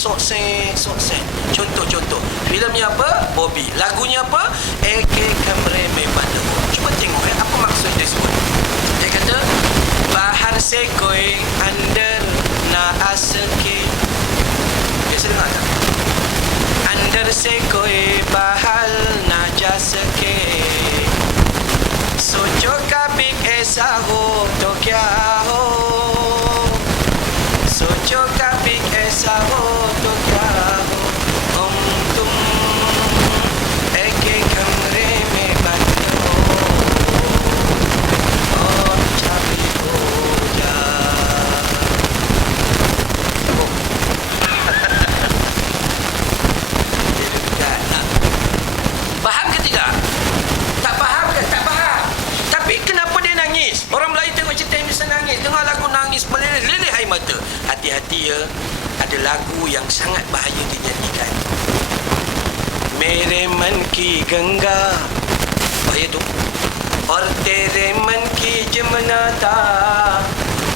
sokseng. Contoh. Filmnya apa? Bobby. Lagunya apa? Eke kamre me pada. Cuba tengok apa maksud dia semua. Dia kata, bahar sekoi under na asake. Biasa dengar tak? Under sekoi bahal na jasake. Socho kabik esa ho to kya ho. Socho kabik esa ho to kya ho. Om tum eke kamre me bande ho. Oh chabi ho ja. Faham ke tidak? Tak faham ke? Tak faham. Tapi kenapa dia nangis? Orang Melayu tengok cerita ini nangis. Dengar lagu nangis meleleh air mata. Hati-hati ya. Ada lagu yang sangat bahaya dinyanyikan. Mere man ki ganga. Bahaya tu. Aur tere man ki jamna tha.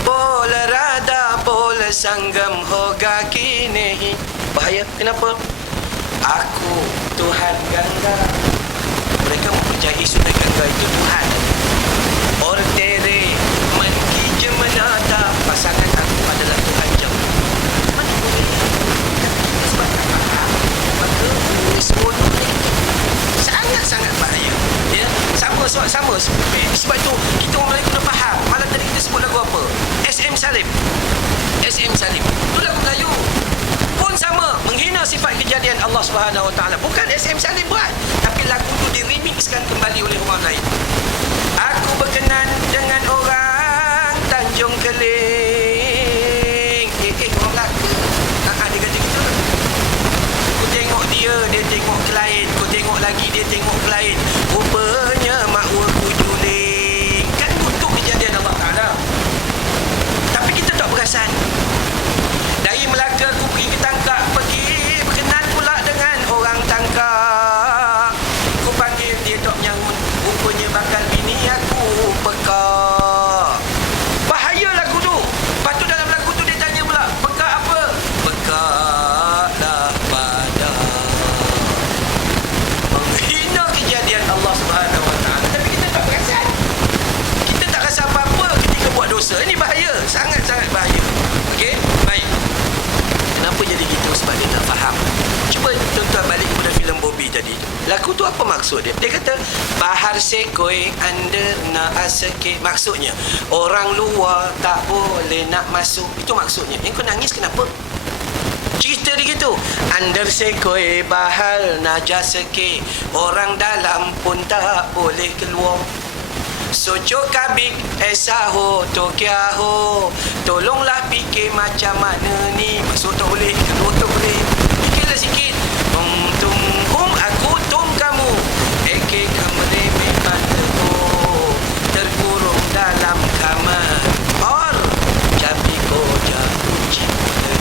Bol rada bol sangam hoga ki nahi. Bahaya. Kenapa? Aku Tuhan Ganga. Mereka mempercayai Sungai Ganga itu Tuhan. Or tere man ki jamnata. Pasangan aku adalah Tuhan jam. Mana boleh? Sebab tak faham. Maka semua ni sangat-sangat bahaya. Ya, sama. Sebab itu kita orang Melayu kena faham. Malam tadi kita sebut lagu apa? SM Salim. Itu lagu Melayu. Pun sama, menghina sifat kejadian Allah Subhanahu Wa Taala. Bukan SM Salim buat, tapi lagu itu diremixkan kembali oleh orang lain. Aku berkenan dengan orang Tanjung Keling. Orang laka. Dia kata gitu. Kau tengok dia tengok klien. Kau tengok lagi, dia tengok klien. Rupanya makwa kujuling. Kan untuk kejadian Allah Ta'ala. Tapi kita tak perasan. Dari Melaka aku pergi ke Tangkak. Berkenan pula dengan orang Tangkak. Aku panggil dia tak menyahut. Rupanya bakal bini aku pekak. Bahaya lagu tu. Lepas tu dalam lagu tu dia tanya pula, pekak apa? Pekaklah pada. Menghina kejadian Allah Subhanahu Wa Taala. Tapi kita tak perasan. Kita tak rasa apa-apa ketika buat dosa. Ini bahaya. Sangat-sangat bahaya. Okey? Baik. Kenapa jadi gitu? Sebab dia tak faham. Cuba tuan-tuan balik kepada filem Bobby tadi. Lagu tu apa maksud dia? Dia kata, bahar sekoi anda na asake. Maksudnya, orang luar tak boleh nak masuk. Itu maksudnya. Kau nangis kenapa? Cerita dia gitu. Andar sekoi bahal na jasake. Orang dalam pun tak boleh keluar. Sojo kabik esaho tokiaho. Tolonglah fikir macam mana ni. Masuk tak boleh, keluar tak boleh. Fikirlah sikit. Tum aku tum kamu. Eke kamre memang terkurung dalam kamar. Or cabi koja kunci kita.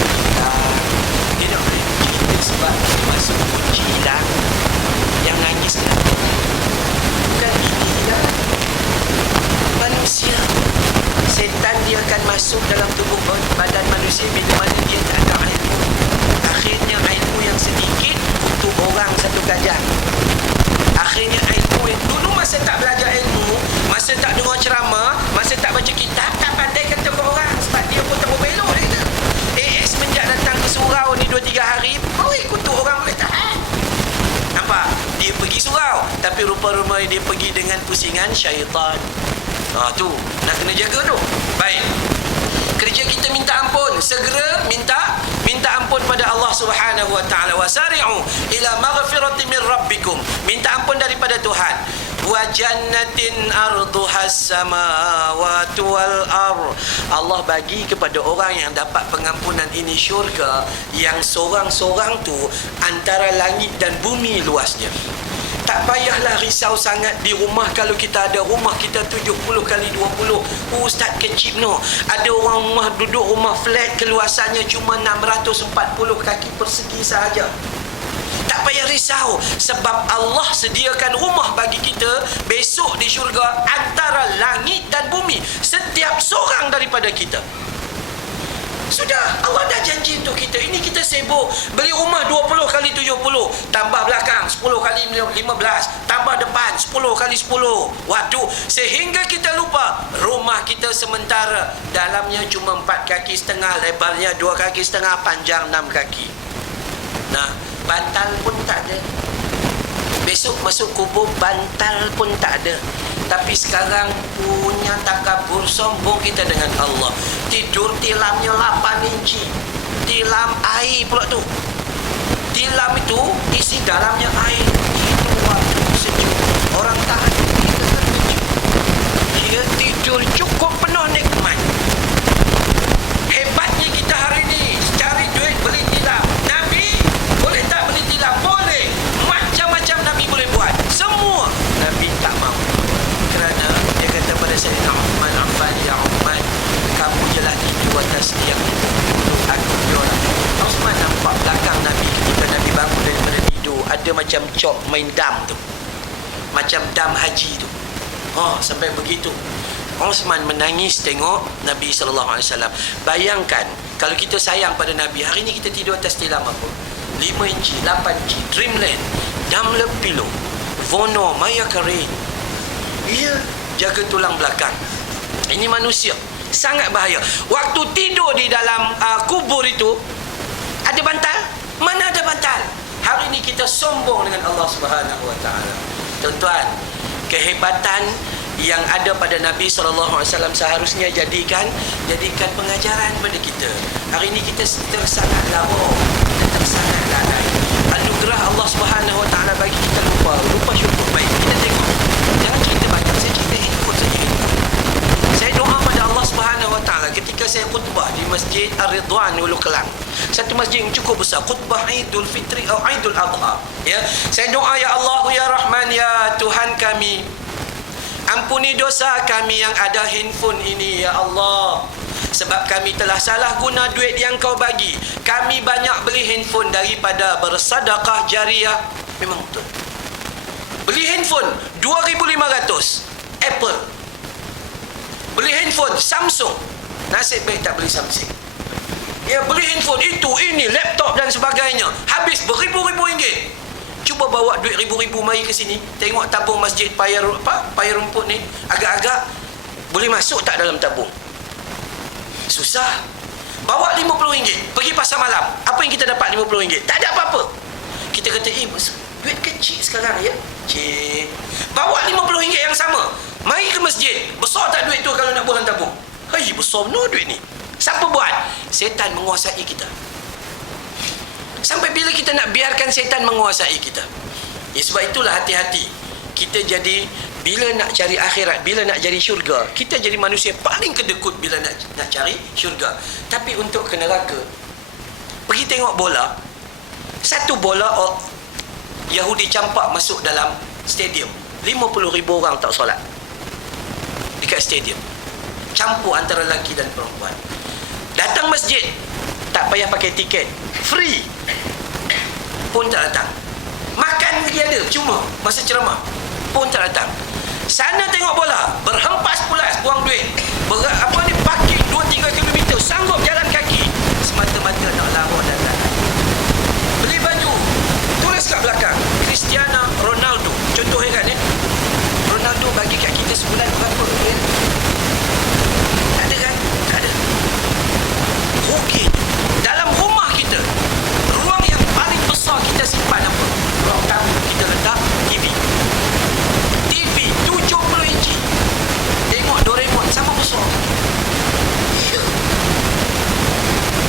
Dia nak main kita sebab masuk kunci lah. Yang nangis kenapa? Bukan ini lah. Manusia, setan dia akan masuk dalam tubuh badan manusia bila mana dia tak ada ilmu. Akhirnya ilmu yang sedikit untuk orang satu gajah. Akhirnya ilmu yang dulu masa tak belajar ilmu, masa tak dengar ceramah, masa tak baca kitab, tak pandai kata ke orang. Sebab dia pun tak berbelok dia kata. Semenjak datang ke surau ni 2-3 hari, boleh kutuk orang boleh tahan. Nampak? Dia pergi surau, tapi rupa-rupanya dia pergi dengan pusingan syaitan. Tu nak kena jaga tu. Baik. Kerja kita minta ampun, segera minta ampun pada Allah Subhanahu Wa Taala. Wasari'u ila maghfiratin min rabbikum. Minta ampun daripada Tuhan. Wa jannatin arduhas samawati wal ardh. Allah bagi kepada orang yang dapat pengampunan ini syurga yang seorang-seorang tu antara langit dan bumi luasnya. Tak payahlah risau sangat di rumah. Kalau kita ada rumah kita 70 kali 20. Ustaz kecil no. Ada orang rumah duduk rumah flat keluasannya cuma 640 kaki persegi sahaja. Tak payah risau sebab Allah sediakan rumah bagi kita besok di syurga antara langit dan bumi. Setiap seorang daripada kita. Sudah, Allah dah janji untuk kita. Ini kita sibuk beli rumah 20 kali 70, tambah belakang 10 kali 15, tambah depan 10 kali 10. Waduh, sehingga kita lupa rumah kita sementara dalamnya cuma 4 kaki setengah, lebarnya 2 kaki setengah, panjang 6 kaki. Nah, bantal pun tak ada. Besok masuk kubur, bantal pun tak ada. Tapi sekarang punya takabur, sombong kita dengan Allah. Tidur tilamnya 8 inci. Tilam air pula tu. Tilam itu isi dalamnya air. Itu waktu sejuk. Orang tahan kita sejuk. Dia tidur cukup penuh nikmat. Hebatnya kita hari ni cari duit beli tilam. Nabi boleh tak beli tilam? Boleh. Macam-macam Nabi boleh buat. Semua Nabi tak mahu. Kerana dia kata pada Sayyidina Uthman, Affan, ya Uthman, kamu jelah tidur atas tiang itu. Aku diorang. Uthman nampak belakang Nabi ketika Nabi bangun daripada tidur, ada macam cop main dam tu, macam dam haji tu. Oh, sampai begitu. Uthman menangis tengok Nabi SAW. Bayangkan kalau kita sayang pada Nabi, hari ni kita tidur atas tilam apa? 5 inci, 8 inci, Dreamland, Daimler Pillow, Vono, Maya Karin. Ia jaga tulang belakang. Ini manusia sangat bahaya. Waktu tidur di dalam kubur itu, ada bantal? Mana ada bantal? Hari ini kita sombong dengan Allah Subhanahu Wa Taala. Tuan-tuan, kehebatan yang ada pada Nabi SAW seharusnya jadikan pengajaran pada kita. Hari ini kita tersangat lawak, kita tersangat lalai. Anugerah Allah Subhanahu Wa Taala bagi kita lupa syukur. Baik, kita tengok. Jangan cerita banyak, saya cerita ikut saja. Saya doa pada Allah Subhanahu Wa Taala ketika saya khutbah di Masjid Ar-Ridwan Hulu Kelang. Satu masjid yang cukup besar, khutbah Aidul Fitri atau Aidul Adha. Ya, saya doa, ya Allah, ya Rahman, ya Tuhan kami, ampuni dosa kami yang ada handphone ini, ya Allah. Sebab kami telah salah guna duit yang kau bagi. Kami banyak beli handphone daripada bersedekah jariah. Memang betul. Beli handphone 2,500 Apple. Beli handphone Samsung. Nasib baik tak beli Samsung. Dia beli handphone itu, ini, laptop dan sebagainya. Habis beribu-ribu ringgit. Cuba bawa duit ribu-ribu mari ke sini. Tengok tabung masjid payar rumput ni. Agak-agak boleh masuk tak dalam tabung? Susah. Bawa RM50, pergi pasar malam. Apa yang kita dapat RM50? Tak ada apa-apa. Kita kata, duit kecil sekarang ya. Cik. Bawa RM50 yang sama. Mari ke masjid. Besar tak duit tu kalau nak buang tabung? Hai, besar no duit ni. Siapa buat? Setan menguasai kita. Sampai bila kita nak biarkan setan menguasai kita? Ya, sebab itulah hati-hati. Kita jadi, bila nak cari akhirat, bila nak cari syurga, kita jadi manusia paling kedekut bila nak cari syurga. Tapi untuk ke neraka, pergi tengok bola. Satu bola Yahudi campak masuk dalam stadium. 50,000 orang tak solat dekat stadium. Campur antara lelaki dan perempuan. Datang masjid, tak payah pakai tiket, free pun tak datang. Makan dia ada, cuma masa ceramah pun tak datang. Sana tengok bola, berhempas pulas buang duit. Parking 2-3 km, sanggup jalan kaki semata-mata nak lawa dan lain. Beli baju, tulis kat belakang Cristiano Ronaldo. Contohnya kan Ronaldo bagi kat kita sebulan berapa ya? Tak ada kan? Tak ada. Rugi. Dalam rumah kita, ruang yang paling besar kita simpan apa? Ruang tamu kita letak TV 70 inci. Tengok Doraemon sama besar.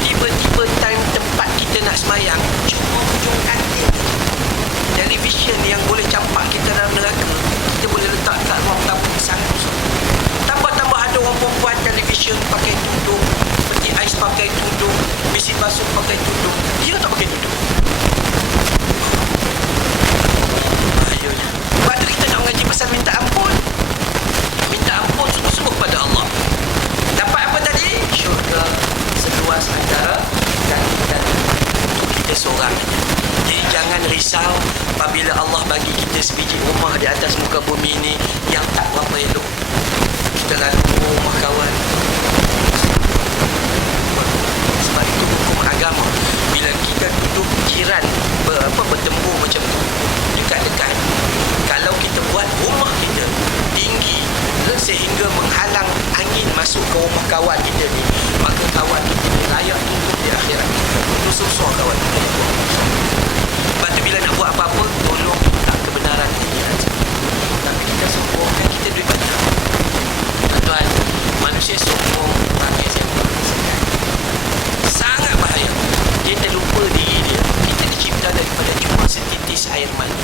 Tiba-tiba time tempat kita nak semayang cuma hujung kantin. Television yang boleh campak kita dalam neraka, kita boleh letak kat ruang tamu sangat besar. Tambah-tambah ada orang perempuan television pakai tudung, seperti Ais pakai tudung, Misi Basuh pakai tudung, dia tak pakai tudung. Ayolah. Lepas tu kita nak mengaji pasal minta ampun. Minta ampun sungguh-sungguh pada Allah. Dapat apa tadi? Syurga seluas antara kaki dan kita seorang. Jadi jangan risau apabila Allah bagi kita sebiji rumah di atas muka bumi ini yang tak berapa elok. Kita lalu rumah kawan. kawan kita ni, maka kawan kita ni layak hidup di akhirat kita. Itu susah kawan kita. Lepas tu bila nak buat apa-apa, tolong minta kebenaran dia. Tapi kita sombong kan, kita duit banyak. Tuan, manusia sombong pakai sembang sangat bahaya. Dia terlupa diri dia. Kita dicipta daripada cuma setitis air mani.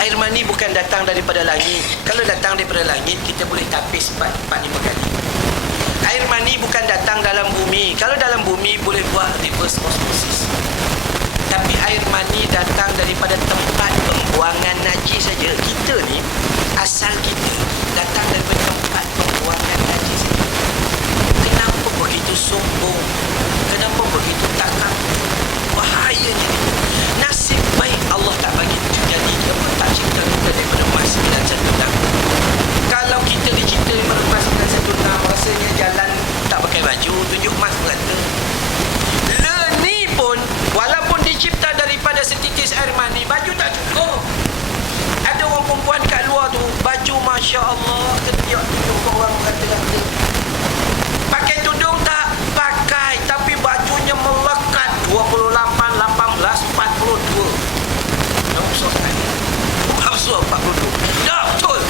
Air mani bukan datang daripada langit. Kalau datang daripada langit, kita boleh tapis 4-5 kali. Air mani bukan datang dalam bumi. Kalau dalam bumi, boleh buat reverse osmosis. Tapi air mani datang daripada tempat pembuangan najis saja. Kita ni, asal kita datang daripada tempat pembuangan najis saja. Kenapa begitu sombong? Kenapa begitu takut? Bahayanya ni. Nasib baik Allah tak bagi jadi apa, tak cipta kita daripada emas dan satu lam. Kalau kita dicipta daripada emas dan satu lam, rasanya jalan tak pakai baju, tunjuk emas berata. Ni pun walaupun dicipta daripada setitis air mani, baju tak cukup. Ada orang perempuan kat luar tu, baju Masya Allah, ketiak tunjuk orang kata pakai tudung tak? Pakai, tapi bajunya melekat 28, 18, 42. Nafsu kan? Nafsu 42. Tak, betul.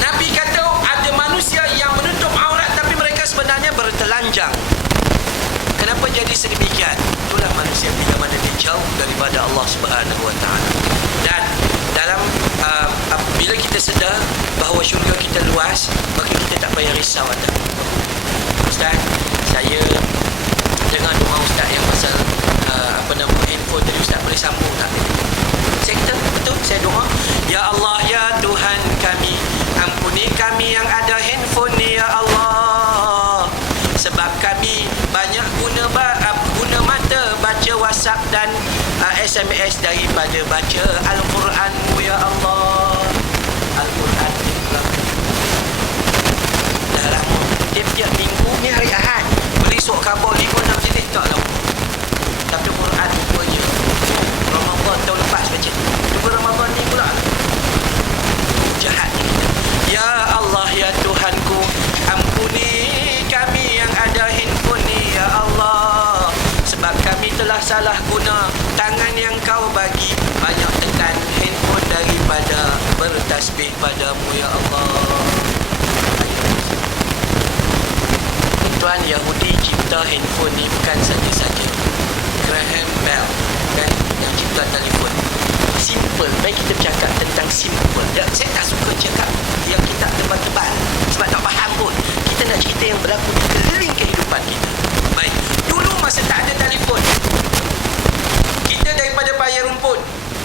Nabi kata ada manusia yang menutup aurat tapi mereka sebenarnya bertelanjang. Kenapa jadi sedemikian? Itulah manusia bila mana dia jauh daripada Allah Subhanahu Wa Taala. Dan dalam bila kita sedar bahawa syurga kita luas, maka kita tak payah risau ada. Ustaz, saya dengar doa Ustaz yang pasal handphone tadi, Ustaz boleh sambung tak? Saya kata betul, saya doa, ya Allah, ya Tuhan kami, ampuni kami yang ada handphone ni ya Allah. Sebab kami banyak guna mata baca WhatsApp dan SMS daripada baca Al-Quranmu ya Allah. Al-Quran dah lama. Tiap-tiap minggu ni hari Ahad beli sok khabar 5-6 jenis tak tahu. Tapi Quran lupa je. Ramadan tahun lepas baca. Lupa Ramadan ni pula. Jahat ni kita. Ya Allah, ya Tuhanku, ampuni kami yang ada handphone ni ya Allah. Sebab kami telah salah guna tangan yang kau bagi, banyak tekan handphone daripada bertasbih padamu ya Allah. Tuan, Yahudi cipta handphone ni bukan saja-saja. Graham Bell kan, yang cipta telefon. Simple. Baik kita bercakap tentang simple. Saya tak suka cakap yang kita tebal-tebal sebab tak faham pun. Kita nak cerita yang berlaku di keliling kehidupan kita. Baik, dulu masa tak ada telefon, kita daripada Paya Rumput,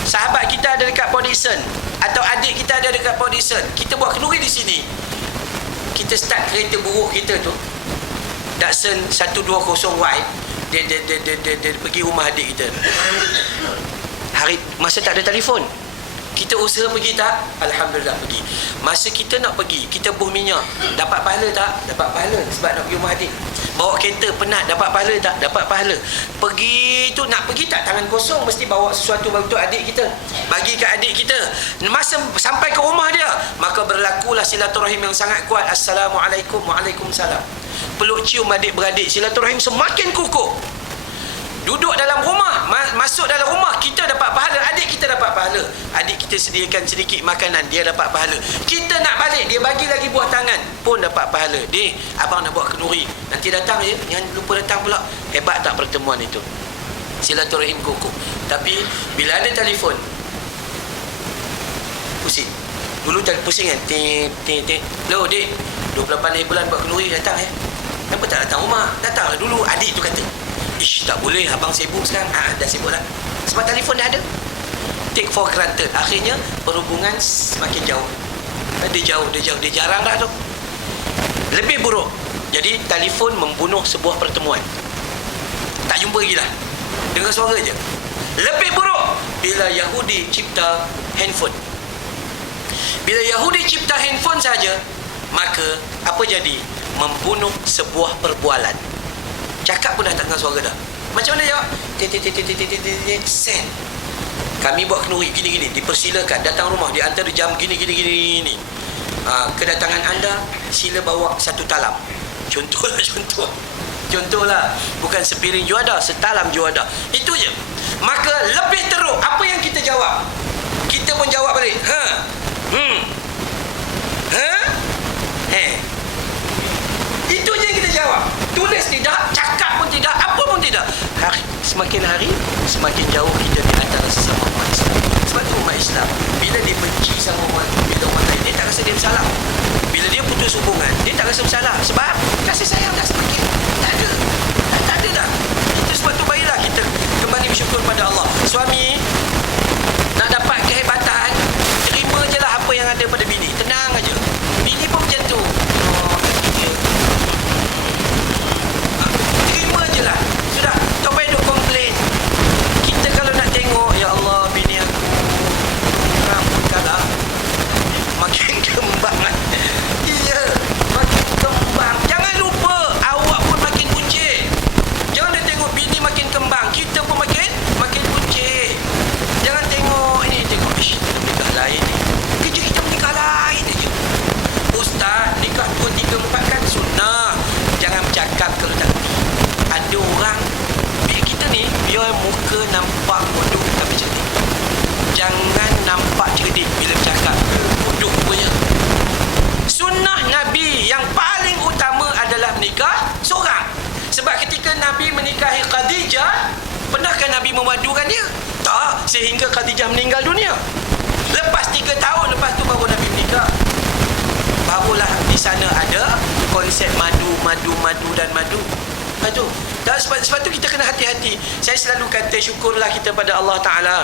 sahabat kita ada dekat Port Dickson atau adik kita ada dekat Port Dickson, kita buat kenduri di sini. Kita start kereta buruk kita tu, Datsun 120Y, dia pergi rumah adik kita. Hari masa tak ada telefon, kita usaha pergi tak? Alhamdulillah pergi. Masa kita nak pergi, kita buh minyak, dapat pahala tak? Dapat pahala sebab nak pergi rumah adik. Bawa kereta penat, dapat pahala tak? Dapat pahala. Pergi tu, nak pergi tak tangan kosong, mesti bawa sesuatu untuk adik kita, bagi ke adik kita. Masa sampai ke rumah dia, maka berlakulah silaturahim yang sangat kuat. Assalamualaikum, waalaikumsalam. Peluk cium adik-beradik, silaturahim semakin kukuh. Duduk dalam rumah, masuk dalam rumah, kita dapat pahala, adik kita dapat pahala. Adik kita sediakan sedikit makanan, dia dapat pahala. Kita nak balik, dia bagi lagi buah tangan, pun dapat pahala. Deh, abang nak buat kenduri, nanti datang je, jangan lupa datang pula. Hebat tak pertemuan itu? Silaturahim kukuh. Tapi bila ada telefon, pusing. Dulu pusing kan, ting. Loh dek, 28 hari bulan buat kenduri, datang ya. Kenapa tak datang rumah? Datanglah dulu. Adik tu kata, ish, tak boleh, abang sibuk sekarang. Dah sibuk lah. Sebab telefon dah ada. Take for granted. Akhirnya perhubungan semakin jauh. Dia jauh. Dia jarang dah tu. Lebih buruk. Jadi telefon membunuh sebuah pertemuan. Tak jumpa lagi lah. Dengar suara je. Lebih buruk bila Yahudi cipta handphone. Bila Yahudi cipta handphone saja, maka apa jadi? Membunuh sebuah perbualan. Cakap pun dah tak dengar suara dah. Macam mana jawab? Send. Kami buat kenduri gini-gini, dipersilakan datang rumah, diantar jam gini. Kedatangan anda sila bawa satu talam. Contohlah, bukan sepiring juada, setalam juada. Itu je. Maka lebih teruk, apa yang kita jawab? Kita pun jawab balik. Itu je yang kita jawab. Tulis tidak, cakap pun tidak, apa pun tidak. Semakin hari, semakin jauh kita di antara sesama umat Islam. Sebab itu umat Islam, bila dia benci sama orang lain, dia tak rasa dia bersalah. Bila dia putus hubungan, dia tak rasa bersalah. Sebab kasih sayang dah semakin tak ada. Tak ada dah. Itu sebab tu baiklah kita kembali bersyukur pada Allah. Suami nak dapat kehebatan, terima je lah apa yang ada pada bini. Tenang aja. Bini pun macam tu. Terima je lah. Sudah, tak payah duk komplain. Kita kalau nak tengok, ya Allah, bini aku rambut kalah, makin kembang. Iya, makin kembang. Jangan lupa, awak pun makin buncit. Jangan dia tengok bini makin kembang, kita pun makin buncit. Jangan tengok ini, tengok nikah lain ni. Kerja kita menikah lain aja. Ustaz, nikah 2, 3, 4 kan sunnah. Jangan bercakap kalau tak. Ada orang, kita ni, biar muka nampak bodoh tapi cerdik. Jangan nampak cerdik bila bercakap. Bodoh punya. Sunnah Nabi yang paling utama adalah menikah seorang. Sebab ketika Nabi menikahi Khadijah, pernahkah Nabi memadukan dia? Tak, sehingga Khadijah meninggal dunia. Lepas 3 tahun lepas tu baru Nabi menikah. Barulah di sana ada konsep madu dan madu. Madu. Dan sebab tu kita kena hati-hati. Saya selalu kata syukurlah kita pada Allah Ta'ala.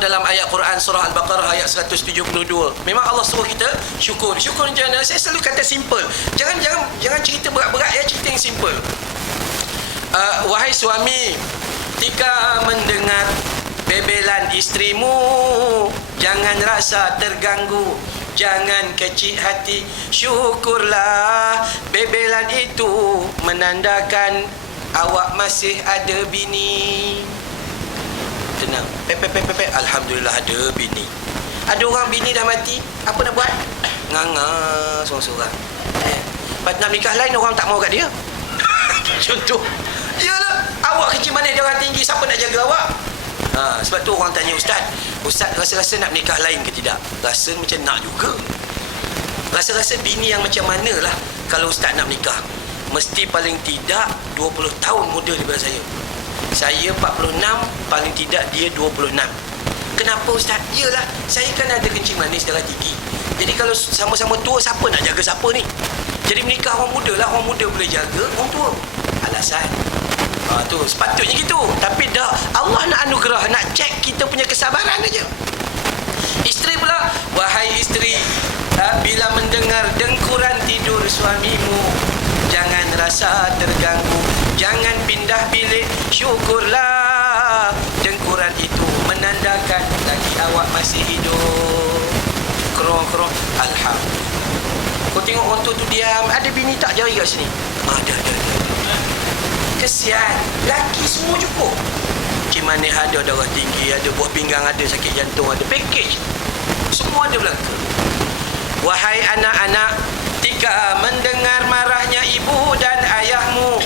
Dalam ayat Quran surah Al-Baqarah ayat 172. Memang Allah suruh kita syukur. Syukur macam mana? Saya selalu kata simple. Jangan cerita berat-berat ya, cerita yang simple. Wahai suami, jika mendengar bebelan isterimu, jangan rasa terganggu, jangan kecil hati. Syukurlah bebelan itu menandakan awak masih ada bini. Tenang. Alhamdulillah ada bini. Ada orang bini dah mati, apa nak buat? Nganga sorang-sorang. Lepas nak nikah lain, orang tak mau kat dia. Contoh. Yalah, awak kecil manis, dia orang tinggi, siapa nak jaga awak? Sebab tu orang tanya Ustaz rasa-rasa nak nikah lain ke tidak? Rasa macam nak juga. Rasa-rasa bini yang macam mana lah kalau Ustaz nak nikah? Mesti paling tidak 20 tahun muda daripada saya. Saya 46, paling tidak dia 26. Kenapa Ustaz? Yelah, saya kan ada kencing manis, darah tinggi. Jadi kalau sama-sama tua, siapa nak jaga siapa ni? Jadi menikah orang muda lah, orang muda boleh jaga orang tua. Alasan. Tu sepatutnya gitu. Tapi dah Allah nak anugerah, nak cek kita punya kesabaran aja. Isteri pula, wahai isteri, bila mendengar dengkuran tidur suamimu, jangan rasa terganggu, jangan pindah bilik. Syukurlah dengkuran itu menandakan lagi awak masih hidup. Kerong-kerong, alhamdulillah. Kau tengok orang tu diam, ada bini tak jari kat sini? Ada. Kesian, laki semua cukup. Cik manis ada, darah tinggi ada, buah pinggang ada, sakit jantung ada, package semua ada belaka. Wahai anak-anak, jika mendengar marahnya ibu dan ayahmu,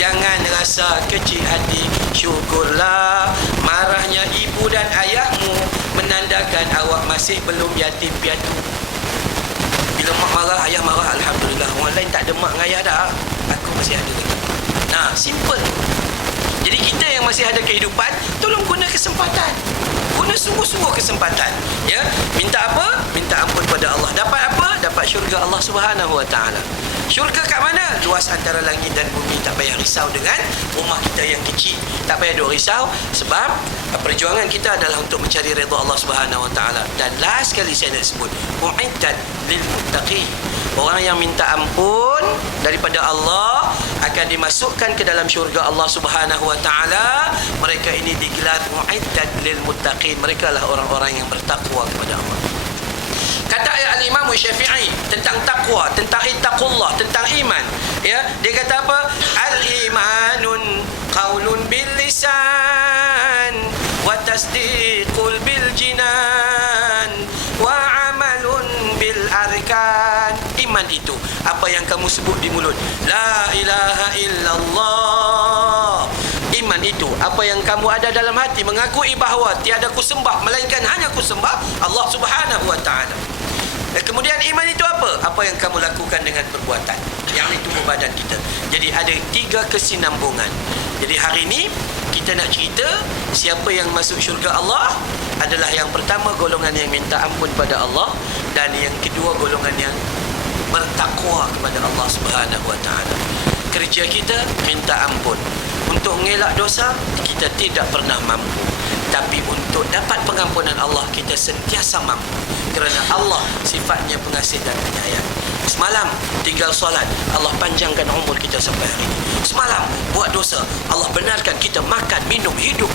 jangan rasa kecil hati. Syukurlah marahnya ibu dan ayahmu menandakan awak masih belum yatim piatu. Bila mak marah, ayah marah, alhamdulillah. Orang lain tak ada mak dengan ayah dah, aku masih ada lagi. Nah, simple. Jadi kita yang masih ada kehidupan, tolong guna kesempatan. Guna sungguh-sungguh kesempatan. Ya, minta apa? Minta ampun pada Allah. Dapat apa? Dapat syurga Allah Subhanahu Wa Taala. Syurga kat mana? Luas antara langit dan bumi. Tak payah risau dengan rumah kita yang kecil. Tak payah duk risau sebab perjuangan kita adalah untuk mencari redha Allah Subhanahu Wa Taala. Dan last sekali saya nak sebut, u'iddat lil muttaqin. Orang yang minta ampun daripada Allah akan dimasukkan ke dalam syurga Allah Subhanahu Wa Taala. Mereka ini digelar mu'iddat lil muttaqin. Mereka lah orang-orang yang bertakwa kepada Allah. Kata Al-Imam Syafi'i tentang takwa, tentang ittaqullah, tentang iman. Ya, dia kata apa? Al-imanun qaulun bil lisan wa tasdiqul bil jinan wa amalun bil arkan. itu apa yang kamu sebut di mulut. La ilaha illallah. Iman itu apa yang kamu ada dalam hati, mengakui bahawa tiada kusembah melainkan hanya kusembah Allah Subhanahu wa taala. Dan kemudian iman itu apa? Apa yang kamu lakukan dengan perbuatan, yang di tubuh badan kita. Jadi ada 3 kesinambungan. Jadi hari ini kita nak cerita siapa yang masuk syurga Allah adalah yang pertama golongan yang minta ampun pada Allah, dan yang kedua golongan yang bertakwa kepada Allah Subhanahu wa taala. Kerja kita minta ampun. Untuk mengelak dosa kita tidak pernah mampu, tapi untuk dapat pengampunan Allah kita sentiasa mampu, kerana Allah sifatnya pengasih dan penyayang. Semalam tinggal solat, Allah panjangkan umur kita sampai hari ini. Semalam buat dosa, Allah benarkan kita makan, minum, hirup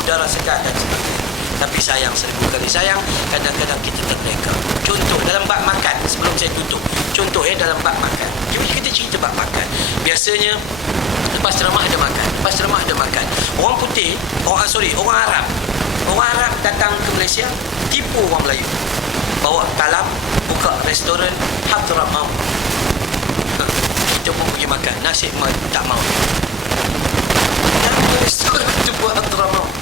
udara segar dan sebagainya. Tapi sayang, 1000 kali sayang, kadang-kadang kita terleka. Contoh dalam bab makan, sebelum saya tutup, contoh dalam bab makan. Jom kita cerita bab makan. Biasanya lepas ceramah ada makan, lepas ceramah ada makan. Orang putih, orang Arab datang ke Malaysia, tipu orang Melayu, bawa talam, buka restoran Hadramaut. Kita pun pergi makan, nasi tak mau. Restoran tu buat Hadramaut.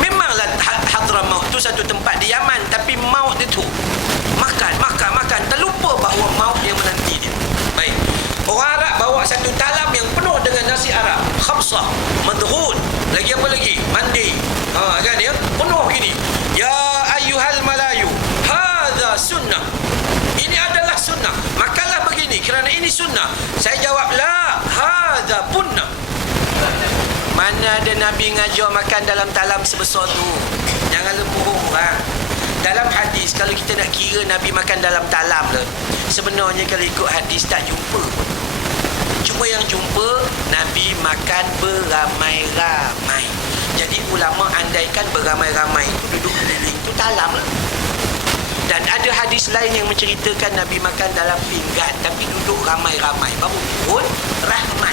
Memanglah Hadramaut tu satu tempat di Yaman, tapi maut dia tu makan, terlupa bahawa maut yang menanti dia. Baik, orang Arab bawa satu talam yang penuh dengan nasi Arab, khamsah, madhun, lagi apa lagi, mandi, kan dia penuh gini. Ya ayyuhal malayu, hadza sunnah, ini adalah sunnah, makanlah begini kerana ini sunnah. Saya jawab, la, hadza punnah. Mana ada Nabi ngajar makan dalam talam sebesar tu? Jangan bohong orang. Dalam hadis, kalau kita nak kira Nabi makan dalam talam tu, sebenarnya kalau ikut hadis tak jumpa. Cuma yang jumpa Nabi makan beramai-ramai. Jadi ulama andaikan beramai-ramai itu duduk keliling tu talam lah. Dan ada hadis lain yang menceritakan Nabi makan dalam pinggan, tapi duduk ramai-ramai, baru pun rahmat.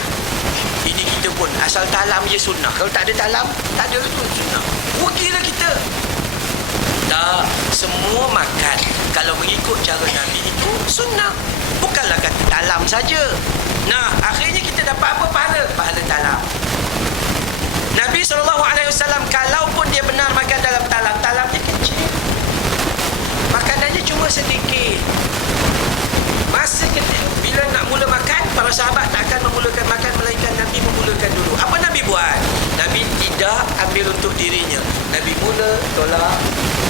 Ini kita pun asal talam je sunnah. Kalau tak ada talam, tak ada tu sunnah. Rugilah kita. Tak, semua makan kalau mengikut cara Nabi itu sunnah. Bukanlah kata talam saja. Nah, akhirnya kita dapat apa pahala? Pahala talam. Nabi SAW kalaupun dia benar makan dalam talam, talamnya kecil, makanannya cuma sedikit. Masa bila nak mula makan, para sahabat tak akan memulakan makan, melainkan Nabi memulakan dulu. Apa Nabi buat? Nabi tidak ambil untuk dirinya. Nabi mula tolak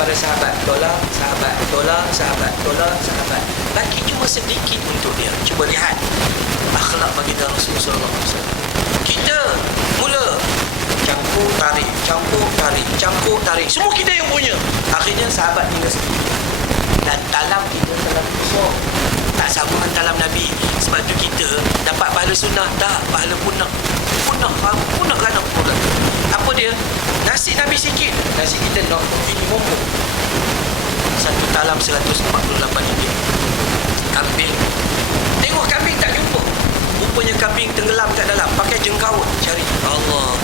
para sahabat, tolak sahabat, tolak sahabat, tolak sahabat. Bagi cuma sedikit untuk dia. Cuba lihat akhlak baginda Rasulullah SAW. Kita mula campur tarik, campur tarik, campur tarik. Semua kita yang punya. Akhirnya sahabat tinggal sedikit. Dan talam kita terlalu besar, tak sama dengan talam Nabi. Sebab tu kita dapat pahala sunnah, tak pahala punah kerana pula. Apa dia? Nasi Nabi sikit, nasi kita nak ini mumpuk. Satu talam 148 ringgit. Kambing, tengok kambing tak jumpa, rupanya kambing tenggelam kat dalam, pakai jengkauan cari. Allah.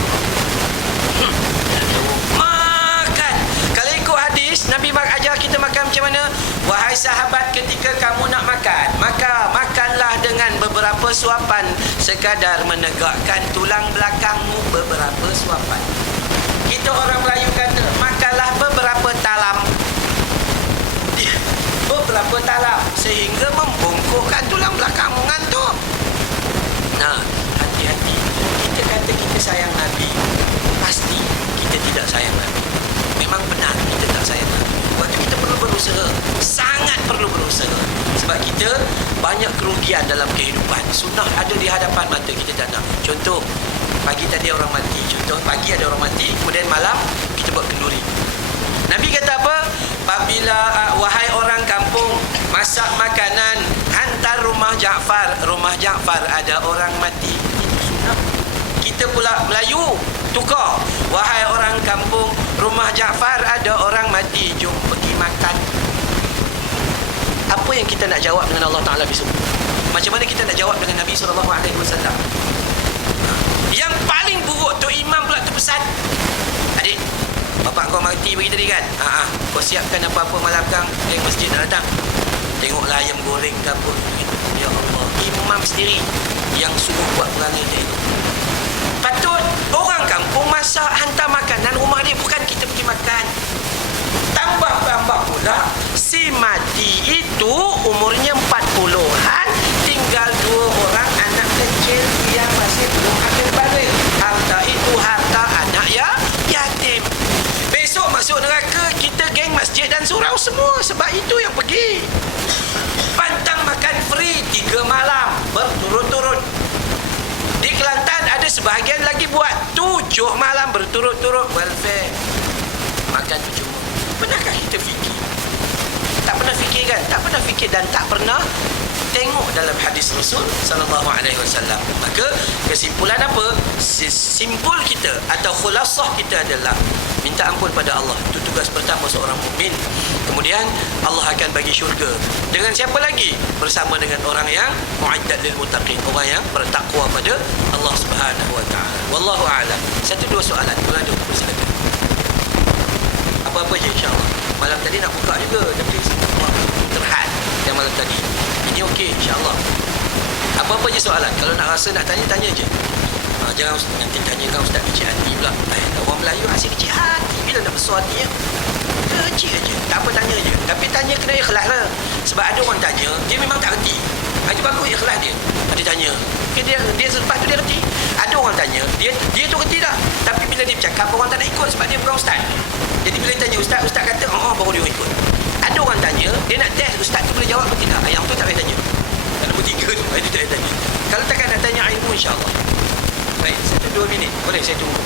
Makan. Kalau ikut hadis, Nabi ajar kita makan macam mana? Wahai sahabat, ketika kamu nak makan, maka makanlah dengan beberapa suapan, sekadar menegakkan tulang belakangmu beberapa suapan. Kita orang Melayu kata, makanlah beberapa talam. Beberapa talam, sehingga membungkukkan tulang belakangmu, ngantuk. Nah, hati-hati. Kita kata kita sayang Nabi, pasti kita tidak sayang Nabi. Memang benar kita tak sayang Nabi. Waktu kita perlu berusaha, sangat perlu berusaha. Sebab kita banyak kerugian dalam kehidupan. Sunnah ada di hadapan mata kita tak nak. Contoh, pagi tadi orang mati. Contoh, pagi ada orang mati, kemudian malam kita buat kenduri. Nabi kata apa? Apabila wahai orang kampung, masak makanan, hantar rumah Ja'far. Rumah Ja'far ada orang mati. Itu sunnah. Kita pula Melayu tukar. Wahai orang kampung, rumah Ja'far ada orang mati, jom pergi makan. Apa yang kita nak jawab dengan Allah Ta'ala besok? Macam mana kita nak jawab dengan Nabi SAW? Yang paling buruk tu imam pula terpesan. Adik, bapak kau mati bagi tadi kan? Kau siapkan apa-apa malam kang, masjid nak datang. Tengoklah ayam goreng ke apa gitu. Ya Allah, imam sendiri yang suruh buat perangai dia itu. Patut orang kampung masak hantar makanan rumah dia, bukan kita pergi makan. Tambah pula si mati itu umurnya 40-an, tinggal 2 orang anak kecil yang masih belum akil balik. Harta itu harta anak yatim. Besok masuk neraka kita geng masjid dan surau semua, sebab itu yang pergi. Pantang makan free 3 malam berturut-turut. Di Kelantan ada sebahagian lagi buat 7 malam berturut-turut welfare. Makan percuma. Pernahkah kita fikir? Tak pernah fikir kan? Tak pernah fikir dan tak pernah tengok dalam hadis Rasul sallallahu alaihi wasallam. Maka kesimpulan apa? Simpul kita atau khulasah kita adalah minta ampun pada Allah. Itu tugas pertama seorang mukmin. Kemudian Allah akan bagi syurga. Dengan siapa lagi? Bersama dengan orang yang mu'addat lil muttaqin, orang yang bertakwa pada Allah Subhanahu wa taala. Wallahu a'lam. 1-2 soalan. Kalau ada, silakan. Apa-apa je insya-Allah. Malam tadi nak buka juga tapi terhad yang malam tadi. Ini okey insya-Allah. Apa-apa je soalan. Kalau nak rasa nak tanya, tanya je. Jangan nanti tanya kan Ustaz kecil hati pula. Orang Melayu asyik kecil hati. Bila nak besar hati ya? Kecil je. Tak apa, tanya je. Tapi tanya kena ikhlas lah. Sebab ada orang tanya, dia memang tak reti. Itu bagus ikhlas dia. Dia tanya. Dia selepas tu dia reti. Ada orang tanya, dia tu reti dah. Tapi bila dia bercakap, orang tak nak ikut sebab dia bukan Ustaz. Jadi bila tanya Ustaz kata, baru dia ikut. Ada orang tanya, dia nak test Ustaz tu boleh jawab atau tidak. Yang tu tak payah tanya. Yang nombor 3 tu, dia tak payah tanya. Kalau takkan nak tanya ilmu, insyaAllah. Baik, 1-2 minit. Boleh saya tunggu.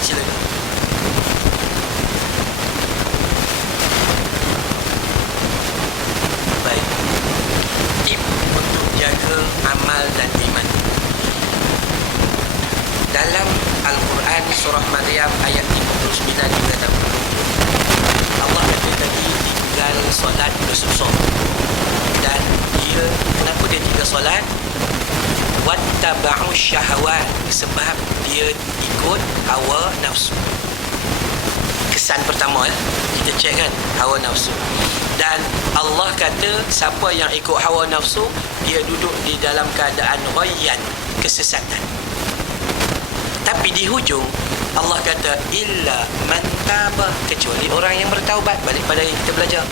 Silakan. Baik. Tip untuk jaga amal dan iman. Dalam Al-Quran surah Maryam ayat 59 juga tahu. Allah kata tadi tinggal solat bersusuk. Dan dia, kenapa dia tinggal solat? Wattaba'u syahawat, sebab dia ikut hawa nafsu. Kesan pertama kita cek kan, hawa nafsu. Dan Allah kata siapa yang ikut hawa nafsu, dia duduk di dalam keadaan ghayyan, kesesatan. Tapi di hujung Allah kata illa man taba, kecuali orang yang bertaubat, balik pada yang kita belajar.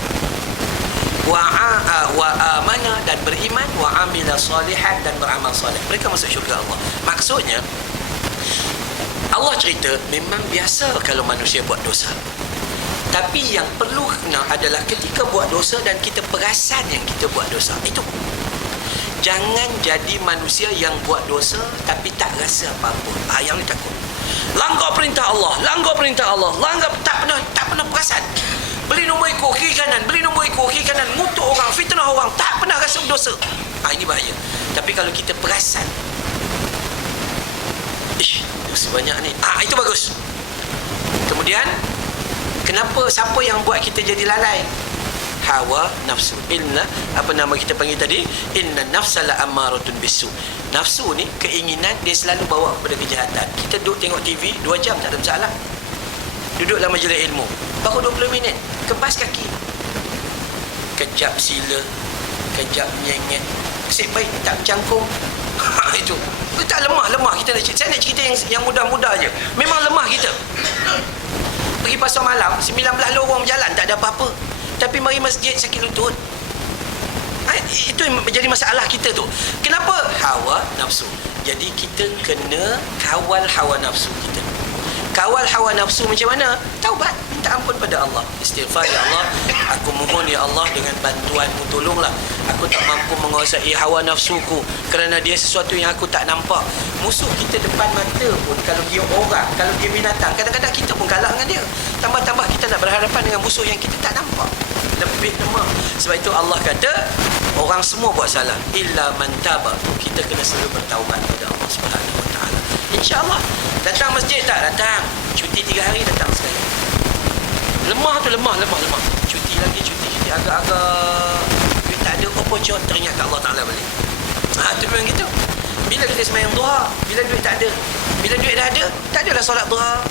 Wa amana, dan beriman, wa amila salihan, dan beramal soleh, mereka masuk syurga Allah. Maksudnya Allah cerita memang biasa kalau manusia buat dosa. Tapi yang perlu kena adalah ketika buat dosa dan kita perasan yang kita buat dosa. Itu. Jangan jadi manusia yang buat dosa tapi tak rasa apa-apa. Yang ni takut. Langgar perintah Allah, langgar tak pernah perasan. Beli nombor ekor kiri kanan, ngutuk orang, fitnah orang, tak pernah rasa berdosa. Ini bahaya. Tapi kalau kita perasan, dosa banyak ni. Itu bagus. Kemudian, siapa yang buat kita jadi lalai? Hawa nafsu. Apa nama kita panggil tadi? Inna nafsa la ammaratun bisu. Nafsu ni, keinginan dia selalu bawa kepada kejahatan. Kita duduk tengok TV 2 jam tak ada masalah. Duduklah majlis ilmu, baru 20 minit, kebas kaki, kejap sila, kejap nyengit, asyik baik tak mencangkung. Itu tak lemah kita nak cerita. Saya nak cerita yang mudah-mudah je. Memang lemah kita. Pergi pasar malam 19 lorong berjalan tak ada apa-apa, tapi mari masjid sakit lutut. Itu yang menjadi masalah kita tu. Kenapa? Hawa nafsu. Jadi kita kena kawal hawa nafsu kita. Kawal hawa nafsu macam mana? Taubat, minta ampun pada Allah. Istighfar, ya Allah, aku mohon ya Allah dengan bantuanmu tolonglah. Aku tak mampu menguasai hawa nafsuku kerana dia sesuatu yang aku tak nampak. Musuh kita depan mata pun, kalau dia orang, kalau dia binatang, kadang-kadang kita pun kalah dengan dia. Tambah-tambah kita nak berhadapan dengan musuh yang kita tak nampak. Lebih lemah. Sebab itu Allah kata orang semua buat salah illa man taba. Kita kena selalu bertaubat kepada Allah Subhanahu wa taala. Insya-Allah. Datang masjid tak? Datang. Cuti 3 hari datang sekali. Lemah. Cuti lagi, cuti agak-agak duit tak ada, opocot teringat kat Allah Taala balik. Itu memang gitu. Bila kita sembahyang duha, bila duit tak ada. Bila duit dah ada, tak adalah solat duha.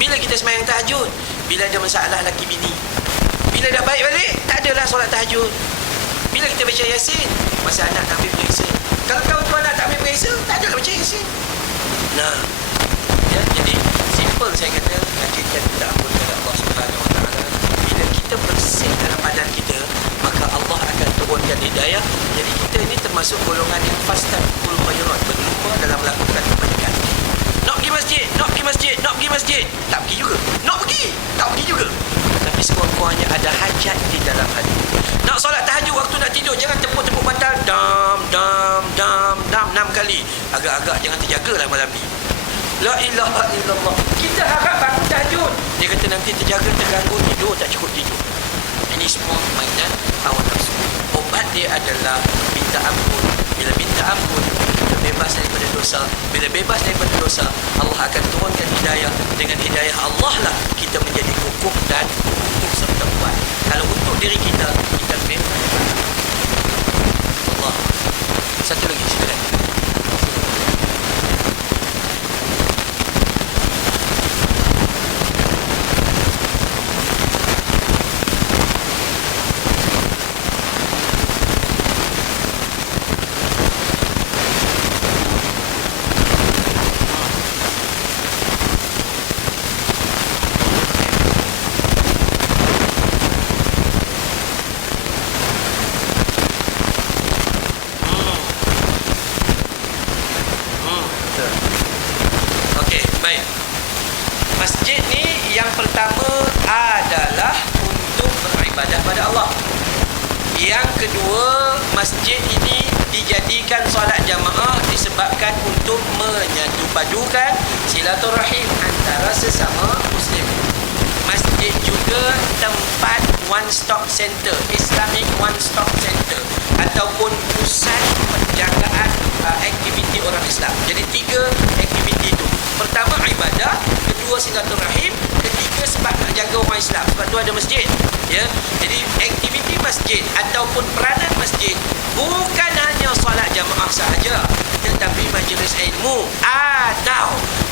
Bila kita sembahyang tahajud, bila ada masalah laki bini. Bila dah baik balik, tak adalah solat tahajud. Bila kita baca Yasin, masa anak tak ambil periksa. Kalau tahu tu anak tak ambil periksa, tak adalah baca Yasin. Nah, ya, jadi simple saya kata, hakikat kita ampun kepada Allah Subhanahu Wa Taala. Bila kita bersih dalam badan kita, maka Allah akan turunkan hidayah. Jadi kita ini termasuk golongan yang fastabiqul khairat, berlumba dalam melakukan kebaikan. Nak pergi masjid, nak pergi masjid, nak pergi masjid, tak pergi juga. Nak pergi, tak pergi juga. Tapi sekurang-kurangnya ada hajat di dalam hati. Nak solat tahajud waktu nak tidur, jangan tepuk-tepuk bantal dam 6 kali. Agak-agak jangan terjagalah malam ni. La ilaha illallah. Kita harap bangun tahajud. Dia kata nanti terganggu tidur, tak cukup tidur. Ini semua mainan hawa nafsu. Obat dia adalah minta ampun. Bila minta ampun, kita bebas daripada dosa. Bila bebas daripada dosa, Allah akan turunkan hidayah. Dengan hidayah Allah lah kita menjadi kukuh dan kukuh serta kuat. Kalau untuk diri kita, kita bebas. Allah. Satu lagi silakan. Masjid ni yang pertama adalah untuk beribadah pada Allah. Yang kedua, masjid ini dijadikan solat jamaah disebabkan untuk menyatupadukan silaturahim antara sesama Muslim. Masjid juga tempat one stop center, Islamic one stop center, ataupun pusat penjagaan aktiviti orang Islam. Jadi 3 aktiviti itu. Pertama ibadah, kedua silaturahim, ketiga sebab nak jaga orang Islam. Sebab tu ada masjid. Ya. Jadi aktiviti masjid ataupun peranan masjid bukan hanya solat jamaah sahaja, tetapi majlis ilmu atau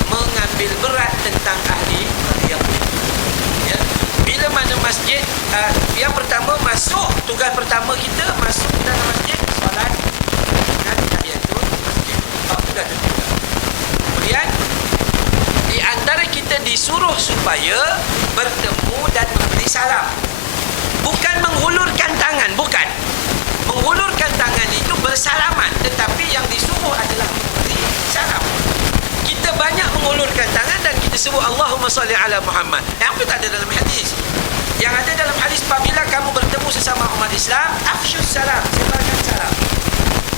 mengambil berat tentang ahli yang ya. Bila mana masjid yang pertama masuk, tugas pertama kita masuk dalam masjid solat dan tahiyatul masjid. Sudah tu. Kemudian di antara kita disuruh supaya bertemu dan memberi salam. Bukan menghulurkan tangan, bukan. Menghulurkan tangan itu bersalaman, tetapi yang disuruh adalah memberi salam. Kita banyak mengulurkan tangan dan kita sebut Allahumma salli ala Muhammad. Yang itu tak ada dalam hadis. Yang ada dalam hadis, apabila kamu bertemu sesama umat Islam, afsyus salam, sebarkan salam.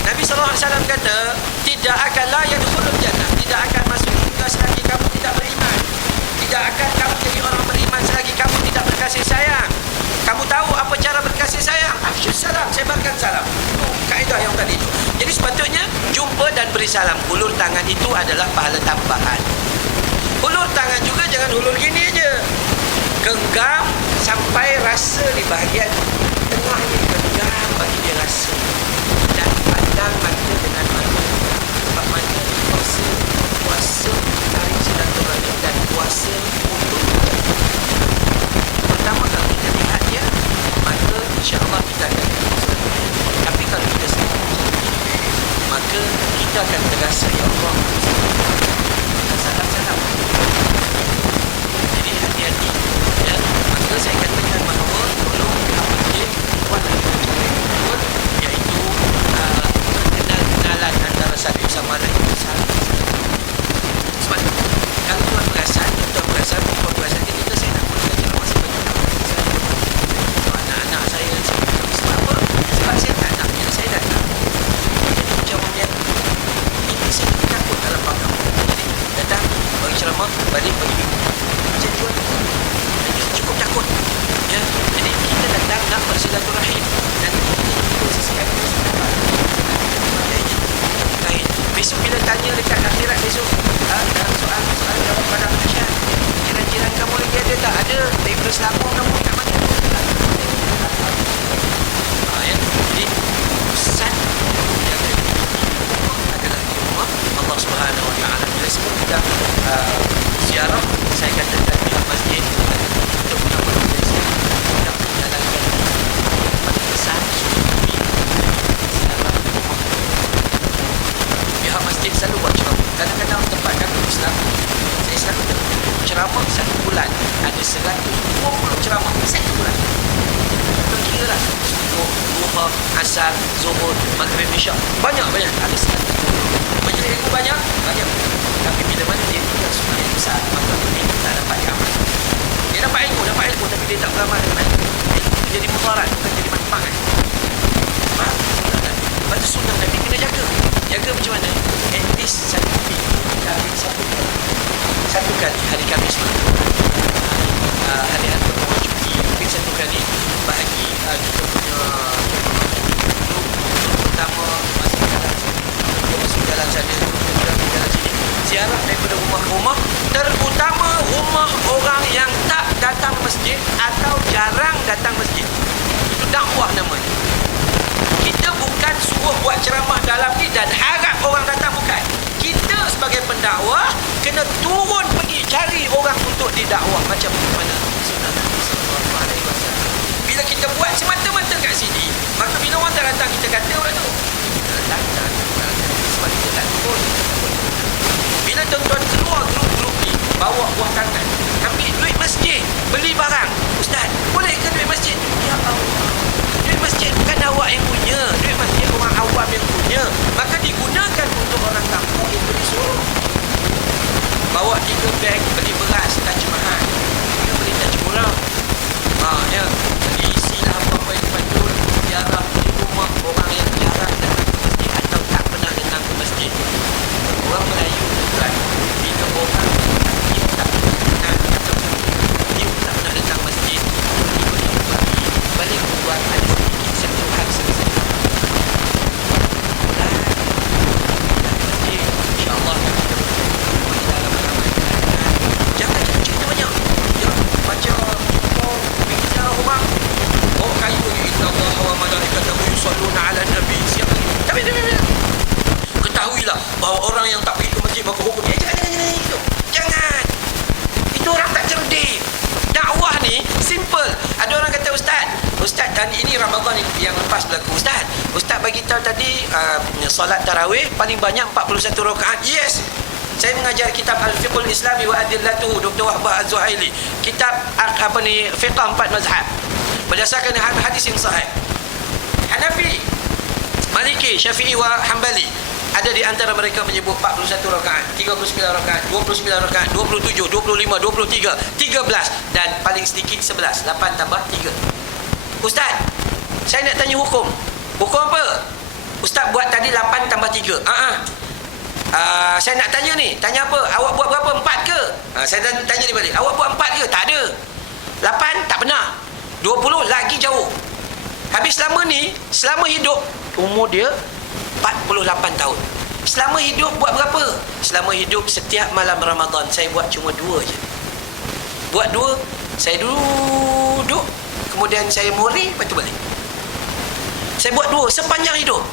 Nabi SAW kata, tidak akan la yadkhulul jannah, tidak akan masuk surga selagi kamu tidak beriman. Tidak akan kamu jadi orang beriman selagi kamu tidak berkasih sayang. Kamu tahu apa cara berkasih sayang? Afsyus salam, sebarkan salam. Kaedah yang tadi itu. Jadi sepatutnya jumpa dan beri salam. Hulur tangan itu adalah pahala tambahan. Hulur tangan juga jangan hulur gini aja. Genggam sampai rasa di bahagian tengah ni, genggam bagi dia rasa. Dan pandang mata dengan mata. Sebab mata puasa tarik silaturahim dan puasa untuk pertama kalau kita lihat dia, maka insya-Allah kita akan silaturahim. Tapi kalau kita sedang maka kita akan terasa ya Allah. Salam-salam. Jadi hati-hati. Ya, maka saya katakan bahawa tolong masjid buatlah betul, iaitu kenal-kenalan antara satu sama lain. Sebab kalau tuan perasan kita saya nak buat kajian masih banyak anak-anak saya sebab apa? Sebab saya tak nak yang saya datang. Jadi macam yang ini saya takut dalam pakam. Jadi datang bagi ceramah, balik bagi minggu. Macam tu cukup takut. Ya, jadi kita datang nak bersilaturahim dan kita sesuai kait. Besok bila tanya dekat akhirat besok, dalam soal jawab pada masyarakat, jiran-jiran kamu lagi ada tak? Ada. Daripada Selangor kamu kat mana? Ya, jadi pusat adalah di rumah Allah Subhanahu Wa Taala. Bila semua kita ziarah, saya katakan pihak masjid untuk menambah asar, zuhur, maghrib, isyak. Banyak ada 100. Majlis ilmu banyak. Tapi bila mana dia tinggal sunat yang besar, maka dia tak dapat amal. Dia dapat ilmu tapi dia tak beramal dengan ilmu. Ilmu itu jadi mudarat, bukan jadi manfaat. Faham? Lepas tu sunnah Nabi kena jaga. Jaga macam mana? At least satu minggu satu kali hari Khamis tu. Hari-hari pertama cuti mungkin satu kali bagi kita punya grup pertama masuk jalan sana, jalan sini, ziarah daripada rumah ke rumah, terutama rumah orang yang tak datang masjid atau jarang datang masjid. Itu dakwah namanya. Kita bukan suruh buat ceramah dalam ni dan harap orang datang, bukan. Kita sebagai pendakwah kena turun pergi cari orang untuk didakwah macam mana sunnah Nabi sallallahu alaihi wasallam. Bila kita buat semata-mata kat sini, maka bila orang tak datang kita kata orang tu datang sebab kita tak turun. Bila tuan-tuan keluar grup-grup ni, bawa buah tangan, ambil duit masjid, beli barang. Ustaz, boleh ke duit masjid? Ya Allah, duit masjid bukan awak yang punya, duit masjid orang awam yang punya, maka digunakan untuk orang kampung. Itu disuruh bawa 3 beg beli beras Taj Mahal, kita beli Taj Murah, ya, beli isilah apa-apa yang patut, ziarah di rumah orang yang jarang datang ke masjid atau tak pernah datang ke masjid. Orang Melayu bukan, bila orang dia tak pernah datang masjid, tiba-tiba pergi balik buat ada sedikit sentuhan selesai. Masjid, insyaAllah kita jangan cerita banyak. Ya, baca bicara orang. Oh, kayu ni innallaha wa malaikatahu yusalluna 'alan nabi. Siapa ni? Tapi ketahuilah bahawa orang yang tak pergi ke masjid maka hukum dia. Jangan itu. Jangan. Itu orang tak cerdik. Dakwah ni simple. Ada orang kata Ustaz dan ini Ramadan yang lepas berlaku. Ustaz bagi tahu tadi solat tarawih paling banyak 41 rakaat. Yes. Saya mengajar kitab Al-Fiqhul Islami wa Adillatuhu, Dr. Wahbah Az-Zuhaili. Kitab Fiqh 4 mazhab. Berdasarkan hadis yang sahih. Hanafi, Maliki, Syafi'i wa Hanbali ada di antara mereka menyebut 41 rakaat, 39 rakaat, 29 rakaat, 27, 25, 23, 13 dan paling sedikit 11. 8 tambah 3. Ustaz, saya nak tanya hukum. Hukum apa? Ustaz buat tadi 8 tambah 3. Saya nak tanya ni. Tanya apa? Awak buat berapa? 4 ke? Saya tanya dia balik. Awak buat 4 ke? Tak ada. 8? Tak pernah. 20? Lagi jauh. Habis selama hidup, umur dia 48 tahun. Selama hidup buat berapa? Selama hidup setiap malam Ramadan saya buat cuma 2 je. Buat 2, saya duduk, kemudian saya mori, lepas tu balik. Saya buat 2 sepanjang hidup.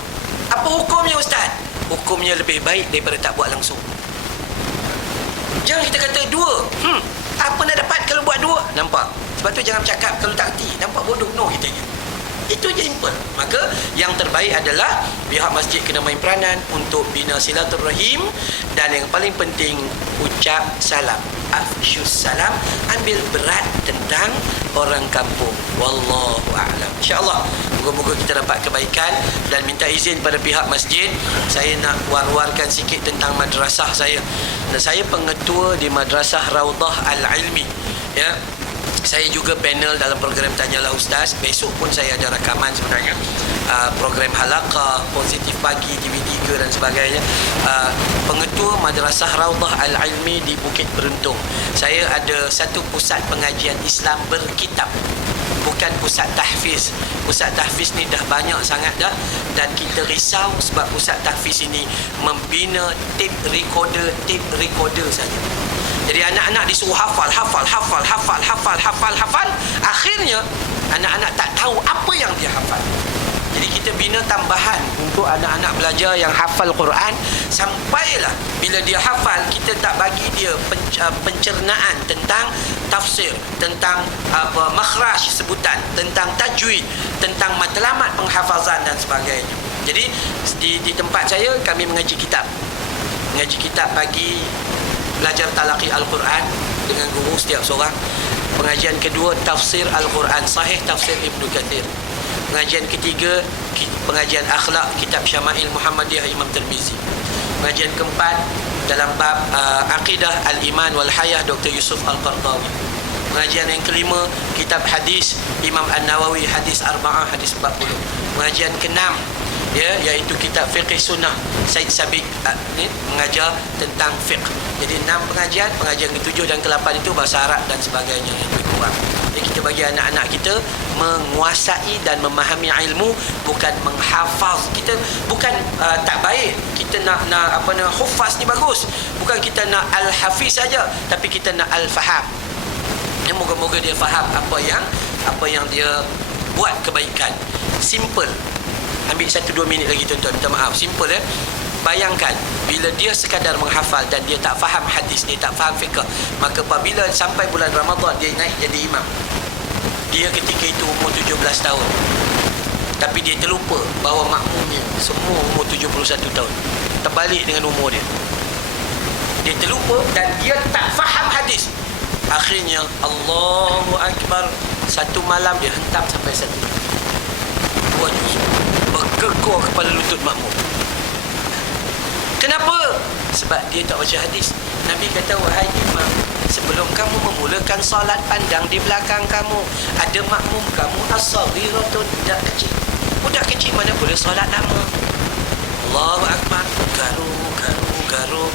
Apa hukumnya Ustaz? Hukumnya lebih baik daripada tak buat langsung. Jangan kita kata 2. Apa nak dapat kalau buat 2? Nampak? Sebab tu jangan cakap kalau tak hati. Nampak bodoh? No, kitanya. Itu je simple. Maka yang terbaik adalah pihak masjid kena main peranan untuk bina silaturahim dan yang paling penting ucap salam. Afsyus salam, ambil berat tentang orang kampung. Wallahu a'lam. InsyaAllah moga-moga kita dapat kebaikan. Dan minta izin pada pihak masjid, saya nak war-warkan sikit tentang madrasah saya. Dan saya pengetua di Madrasah Raudhah Al-Ilmi, ya. Saya juga panel dalam program Tanyalah Ustaz. Besok pun saya ada rakaman sebenarnya, program Halaqah, Positif Pagi, TV3 dan sebagainya. Pengetua Madrasah Raudhah Al-Ilmi di Bukit Beruntung. Saya ada satu pusat pengajian Islam berkitab, bukan pusat tahfiz. Pusat tahfiz ni dah banyak sangat dah, dan kita risau sebab pusat tahfiz ini membina tape recorder saja. Jadi anak-anak disuruh hafal. Akhirnya anak-anak tak tahu apa yang dia hafal. Jadi kita bina tambahan untuk anak-anak belajar yang hafal Quran. Sampailah bila dia hafal, kita tak bagi dia pencernaan tentang tafsir, tentang makhraj sebutan, tentang tajwid, tentang matlamat penghafazan dan sebagainya. Jadi di tempat saya kami mengaji kitab pagi, belajar talaqi Al-Quran dengan guru setiap seorang. Pengajian kedua tafsir Al-Quran sahih, tafsir Ibnu Kathir. Pengajian ketiga, pengajian akhlak kitab Syama'il Muhammadiyah Imam Tirmizi. Pengajian keempat dalam bab Aqidah Al-Iman wal Hayah Dr. Yusuf Al-Qardawi. Pengajian yang kelima, kitab hadis Imam An-Nawawi, hadis Arba'ah, hadis 40. Pengajian keenam, iaitu kitab Fiqh Sunnah Said Sabiq, mengajar tentang fiqh. Jadi 6 pengajian. Pengajian ke-7 dan ke-8 itu bahasa Arab dan sebagainya yang lebih kurang. Jadi kita bagi anak-anak kita menguasai dan memahami ilmu, bukan menghafaz. Kita bukan tak baik kita nak hufaz ni bagus, bukan kita nak al-hafiz saja, tapi kita nak al-faham. Moga-moga dia faham apa yang dia buat kebaikan. Simple. Ambil 1-2 minit lagi tuan-tuan, minta maaf. Simple Bayangkan bila dia sekadar menghafal dan dia tak faham hadis, dia tak faham fiqh, maka apabila sampai bulan Ramadan dia naik jadi imam. Dia ketika itu umur 17 tahun. Tapi dia terlupa bahawa makmumnya semua umur 71 tahun. Terbalik dengan umur dia. Dia terlupa dan dia tak faham hadis. Akhirnya Allahu Akbar, satu malam dia hentam sampai 1 juz. Bergegor kepala lutut makmum. Kenapa? Sebab dia tak baca hadis. Nabi kata, wahai imam, sebelum kamu memulakan solat, pandang di belakang kamu. Ada makmum kamu as-saghiratun, budak kecil. Budak kecil mana boleh solat lama. Allahu Akbar. Garu.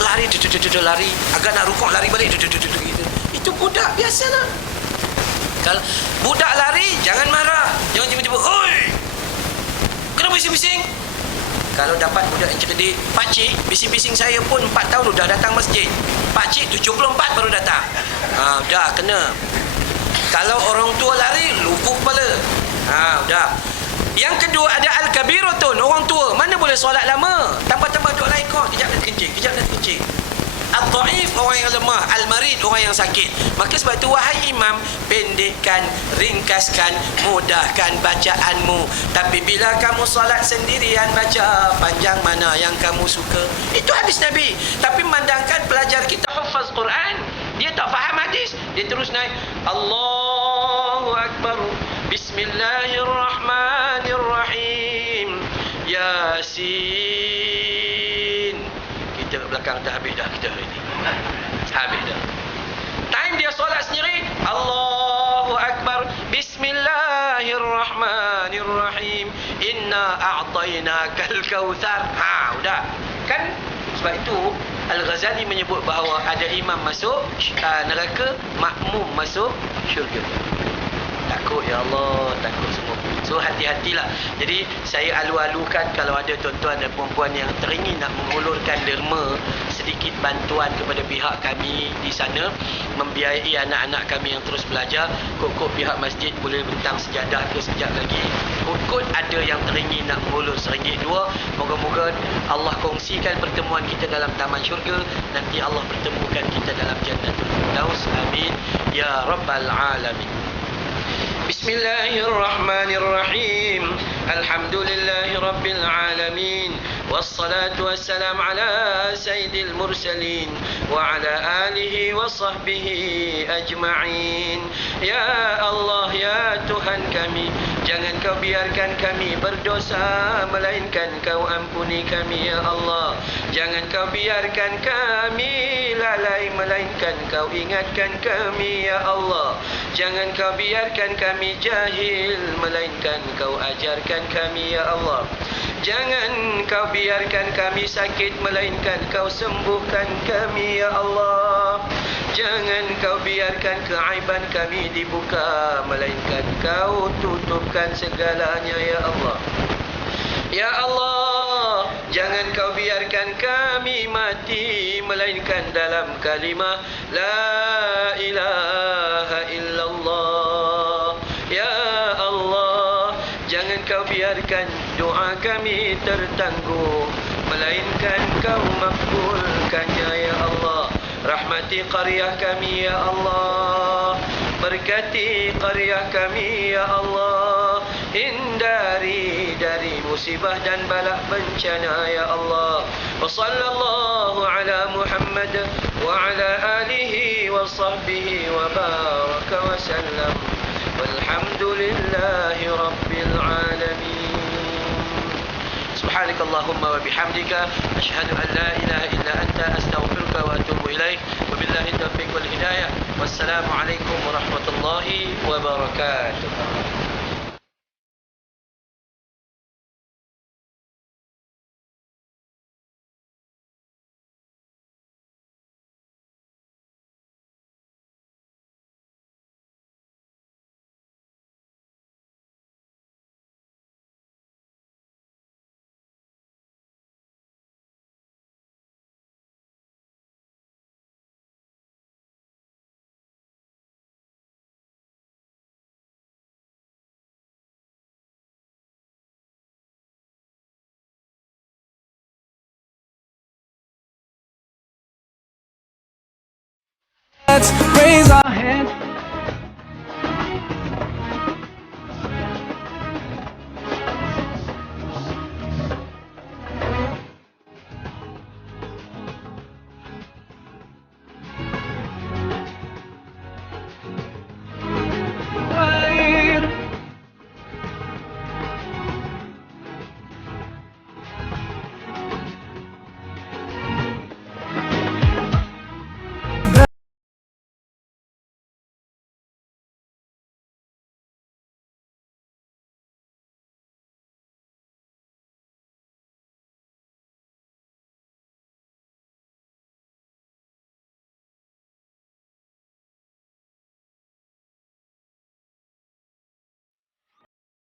Lari, lari. Agak nak rukuk, lari balik. Itu budak biasalah. Kalau budak lari, jangan marah. Jangan tiba-tiba, oi, kenapa bising-bising? Kalau dapat budak yang cerdik, pakcik, bising-bising saya pun 4 tahun dah datang masjid. Pakcik 74 baru datang. Dah kena. Kalau orang tua lari, lupa kepala. Dah. Yang kedua ada al-kabiratun, orang tua. Mana boleh solat lama? Tambah-tambah duk lain kau. Kejap dah terkencing. Al-dhaif, orang yang lemah. Al-marid, orang yang sakit. Maka sebab itu, wahai imam, pendekkan, ringkaskan, mudahkan bacaanmu. Tapi bila kamu solat sendirian, baca panjang mana yang kamu suka. Itu hadis Nabi. Tapi memandangkan pelajar kita hafaz Quran, dia tak faham hadis, dia terus naik Allahu Akbar, Bismillahirrahmanirrahim, Yasin. Kita kat belakang dah habis dah kita hari ni. Habis dah. Time dia solat sendiri, Allahu Akbar, Bismillahirrahmanirrahim, Inna a'tainakal kautsar. Udah. Kan sebab itu Al-Ghazali menyebut bahawa ada imam masuk neraka, makmum masuk syurga. Takut ya Allah, takut semua. So hati-hatilah. Jadi saya alu-alukan kalau ada tuan-tuan dan puan-puan yang teringin nak mengulurkan derma sedikit bantuan kepada pihak kami di sana, membiayai anak-anak kami yang terus belajar. Kok pihak masjid boleh bentang sejadah ke sekejap lagi. Kok ada yang teringin nak mengulur RM1-2. Moga-moga Allah kongsikan pertemuan kita dalam taman syurga. Nanti Allah pertemukan kita dalam Jannatul Firdaus. Amin ya rabbal alamin. Bismillahirrahmanirrahim. Alhamdulillahi rabbil alamin. Wassalatu wassalamu ala sayyidil mursalin wa ala alihi wa sahbihi ajma'in. Ya Allah, ya Tuhan kami, jangan kau biarkan kami berdosa, melainkan kau ampuni kami ya Allah. Jangan kau biarkan kami lalai, melainkan kau ingatkan kami ya Allah. Jangan kau biarkan kami jahil, melainkan kau ajarkan kami ya Allah. Jangan kau biarkan kami sakit, melainkan kau sembuhkan kami ya Allah. Jangan kau biarkan keaiban kami dibuka, melainkan kau tutupkan segalanya ya Allah. Ya Allah, jangan kau biarkan kami mati, melainkan dalam kalimah La ilaha illallah. Ya Allah, jangan kau biarkan doa kami tertangguh, melainkan kau makbulkannya ya Allah. Rahmati qaryah kami ya Allah, berkati qaryah kami ya Allah. Hindari dari musibah dan balak bencana ya Allah. Wa sallallahu ala Muhammad wa ala alihi wa sahbihi wa baraka wa sallam. Walhamdulillahi rabbil رب العالمين. سبحانك اللهم وبحمدك أشهد أن لا إله إلا أنت أستغفرك وأتوب إليك وبالله التوفيق والهداية والسلام عليكم ورحمة الله وبركاته. Let's raise our hands.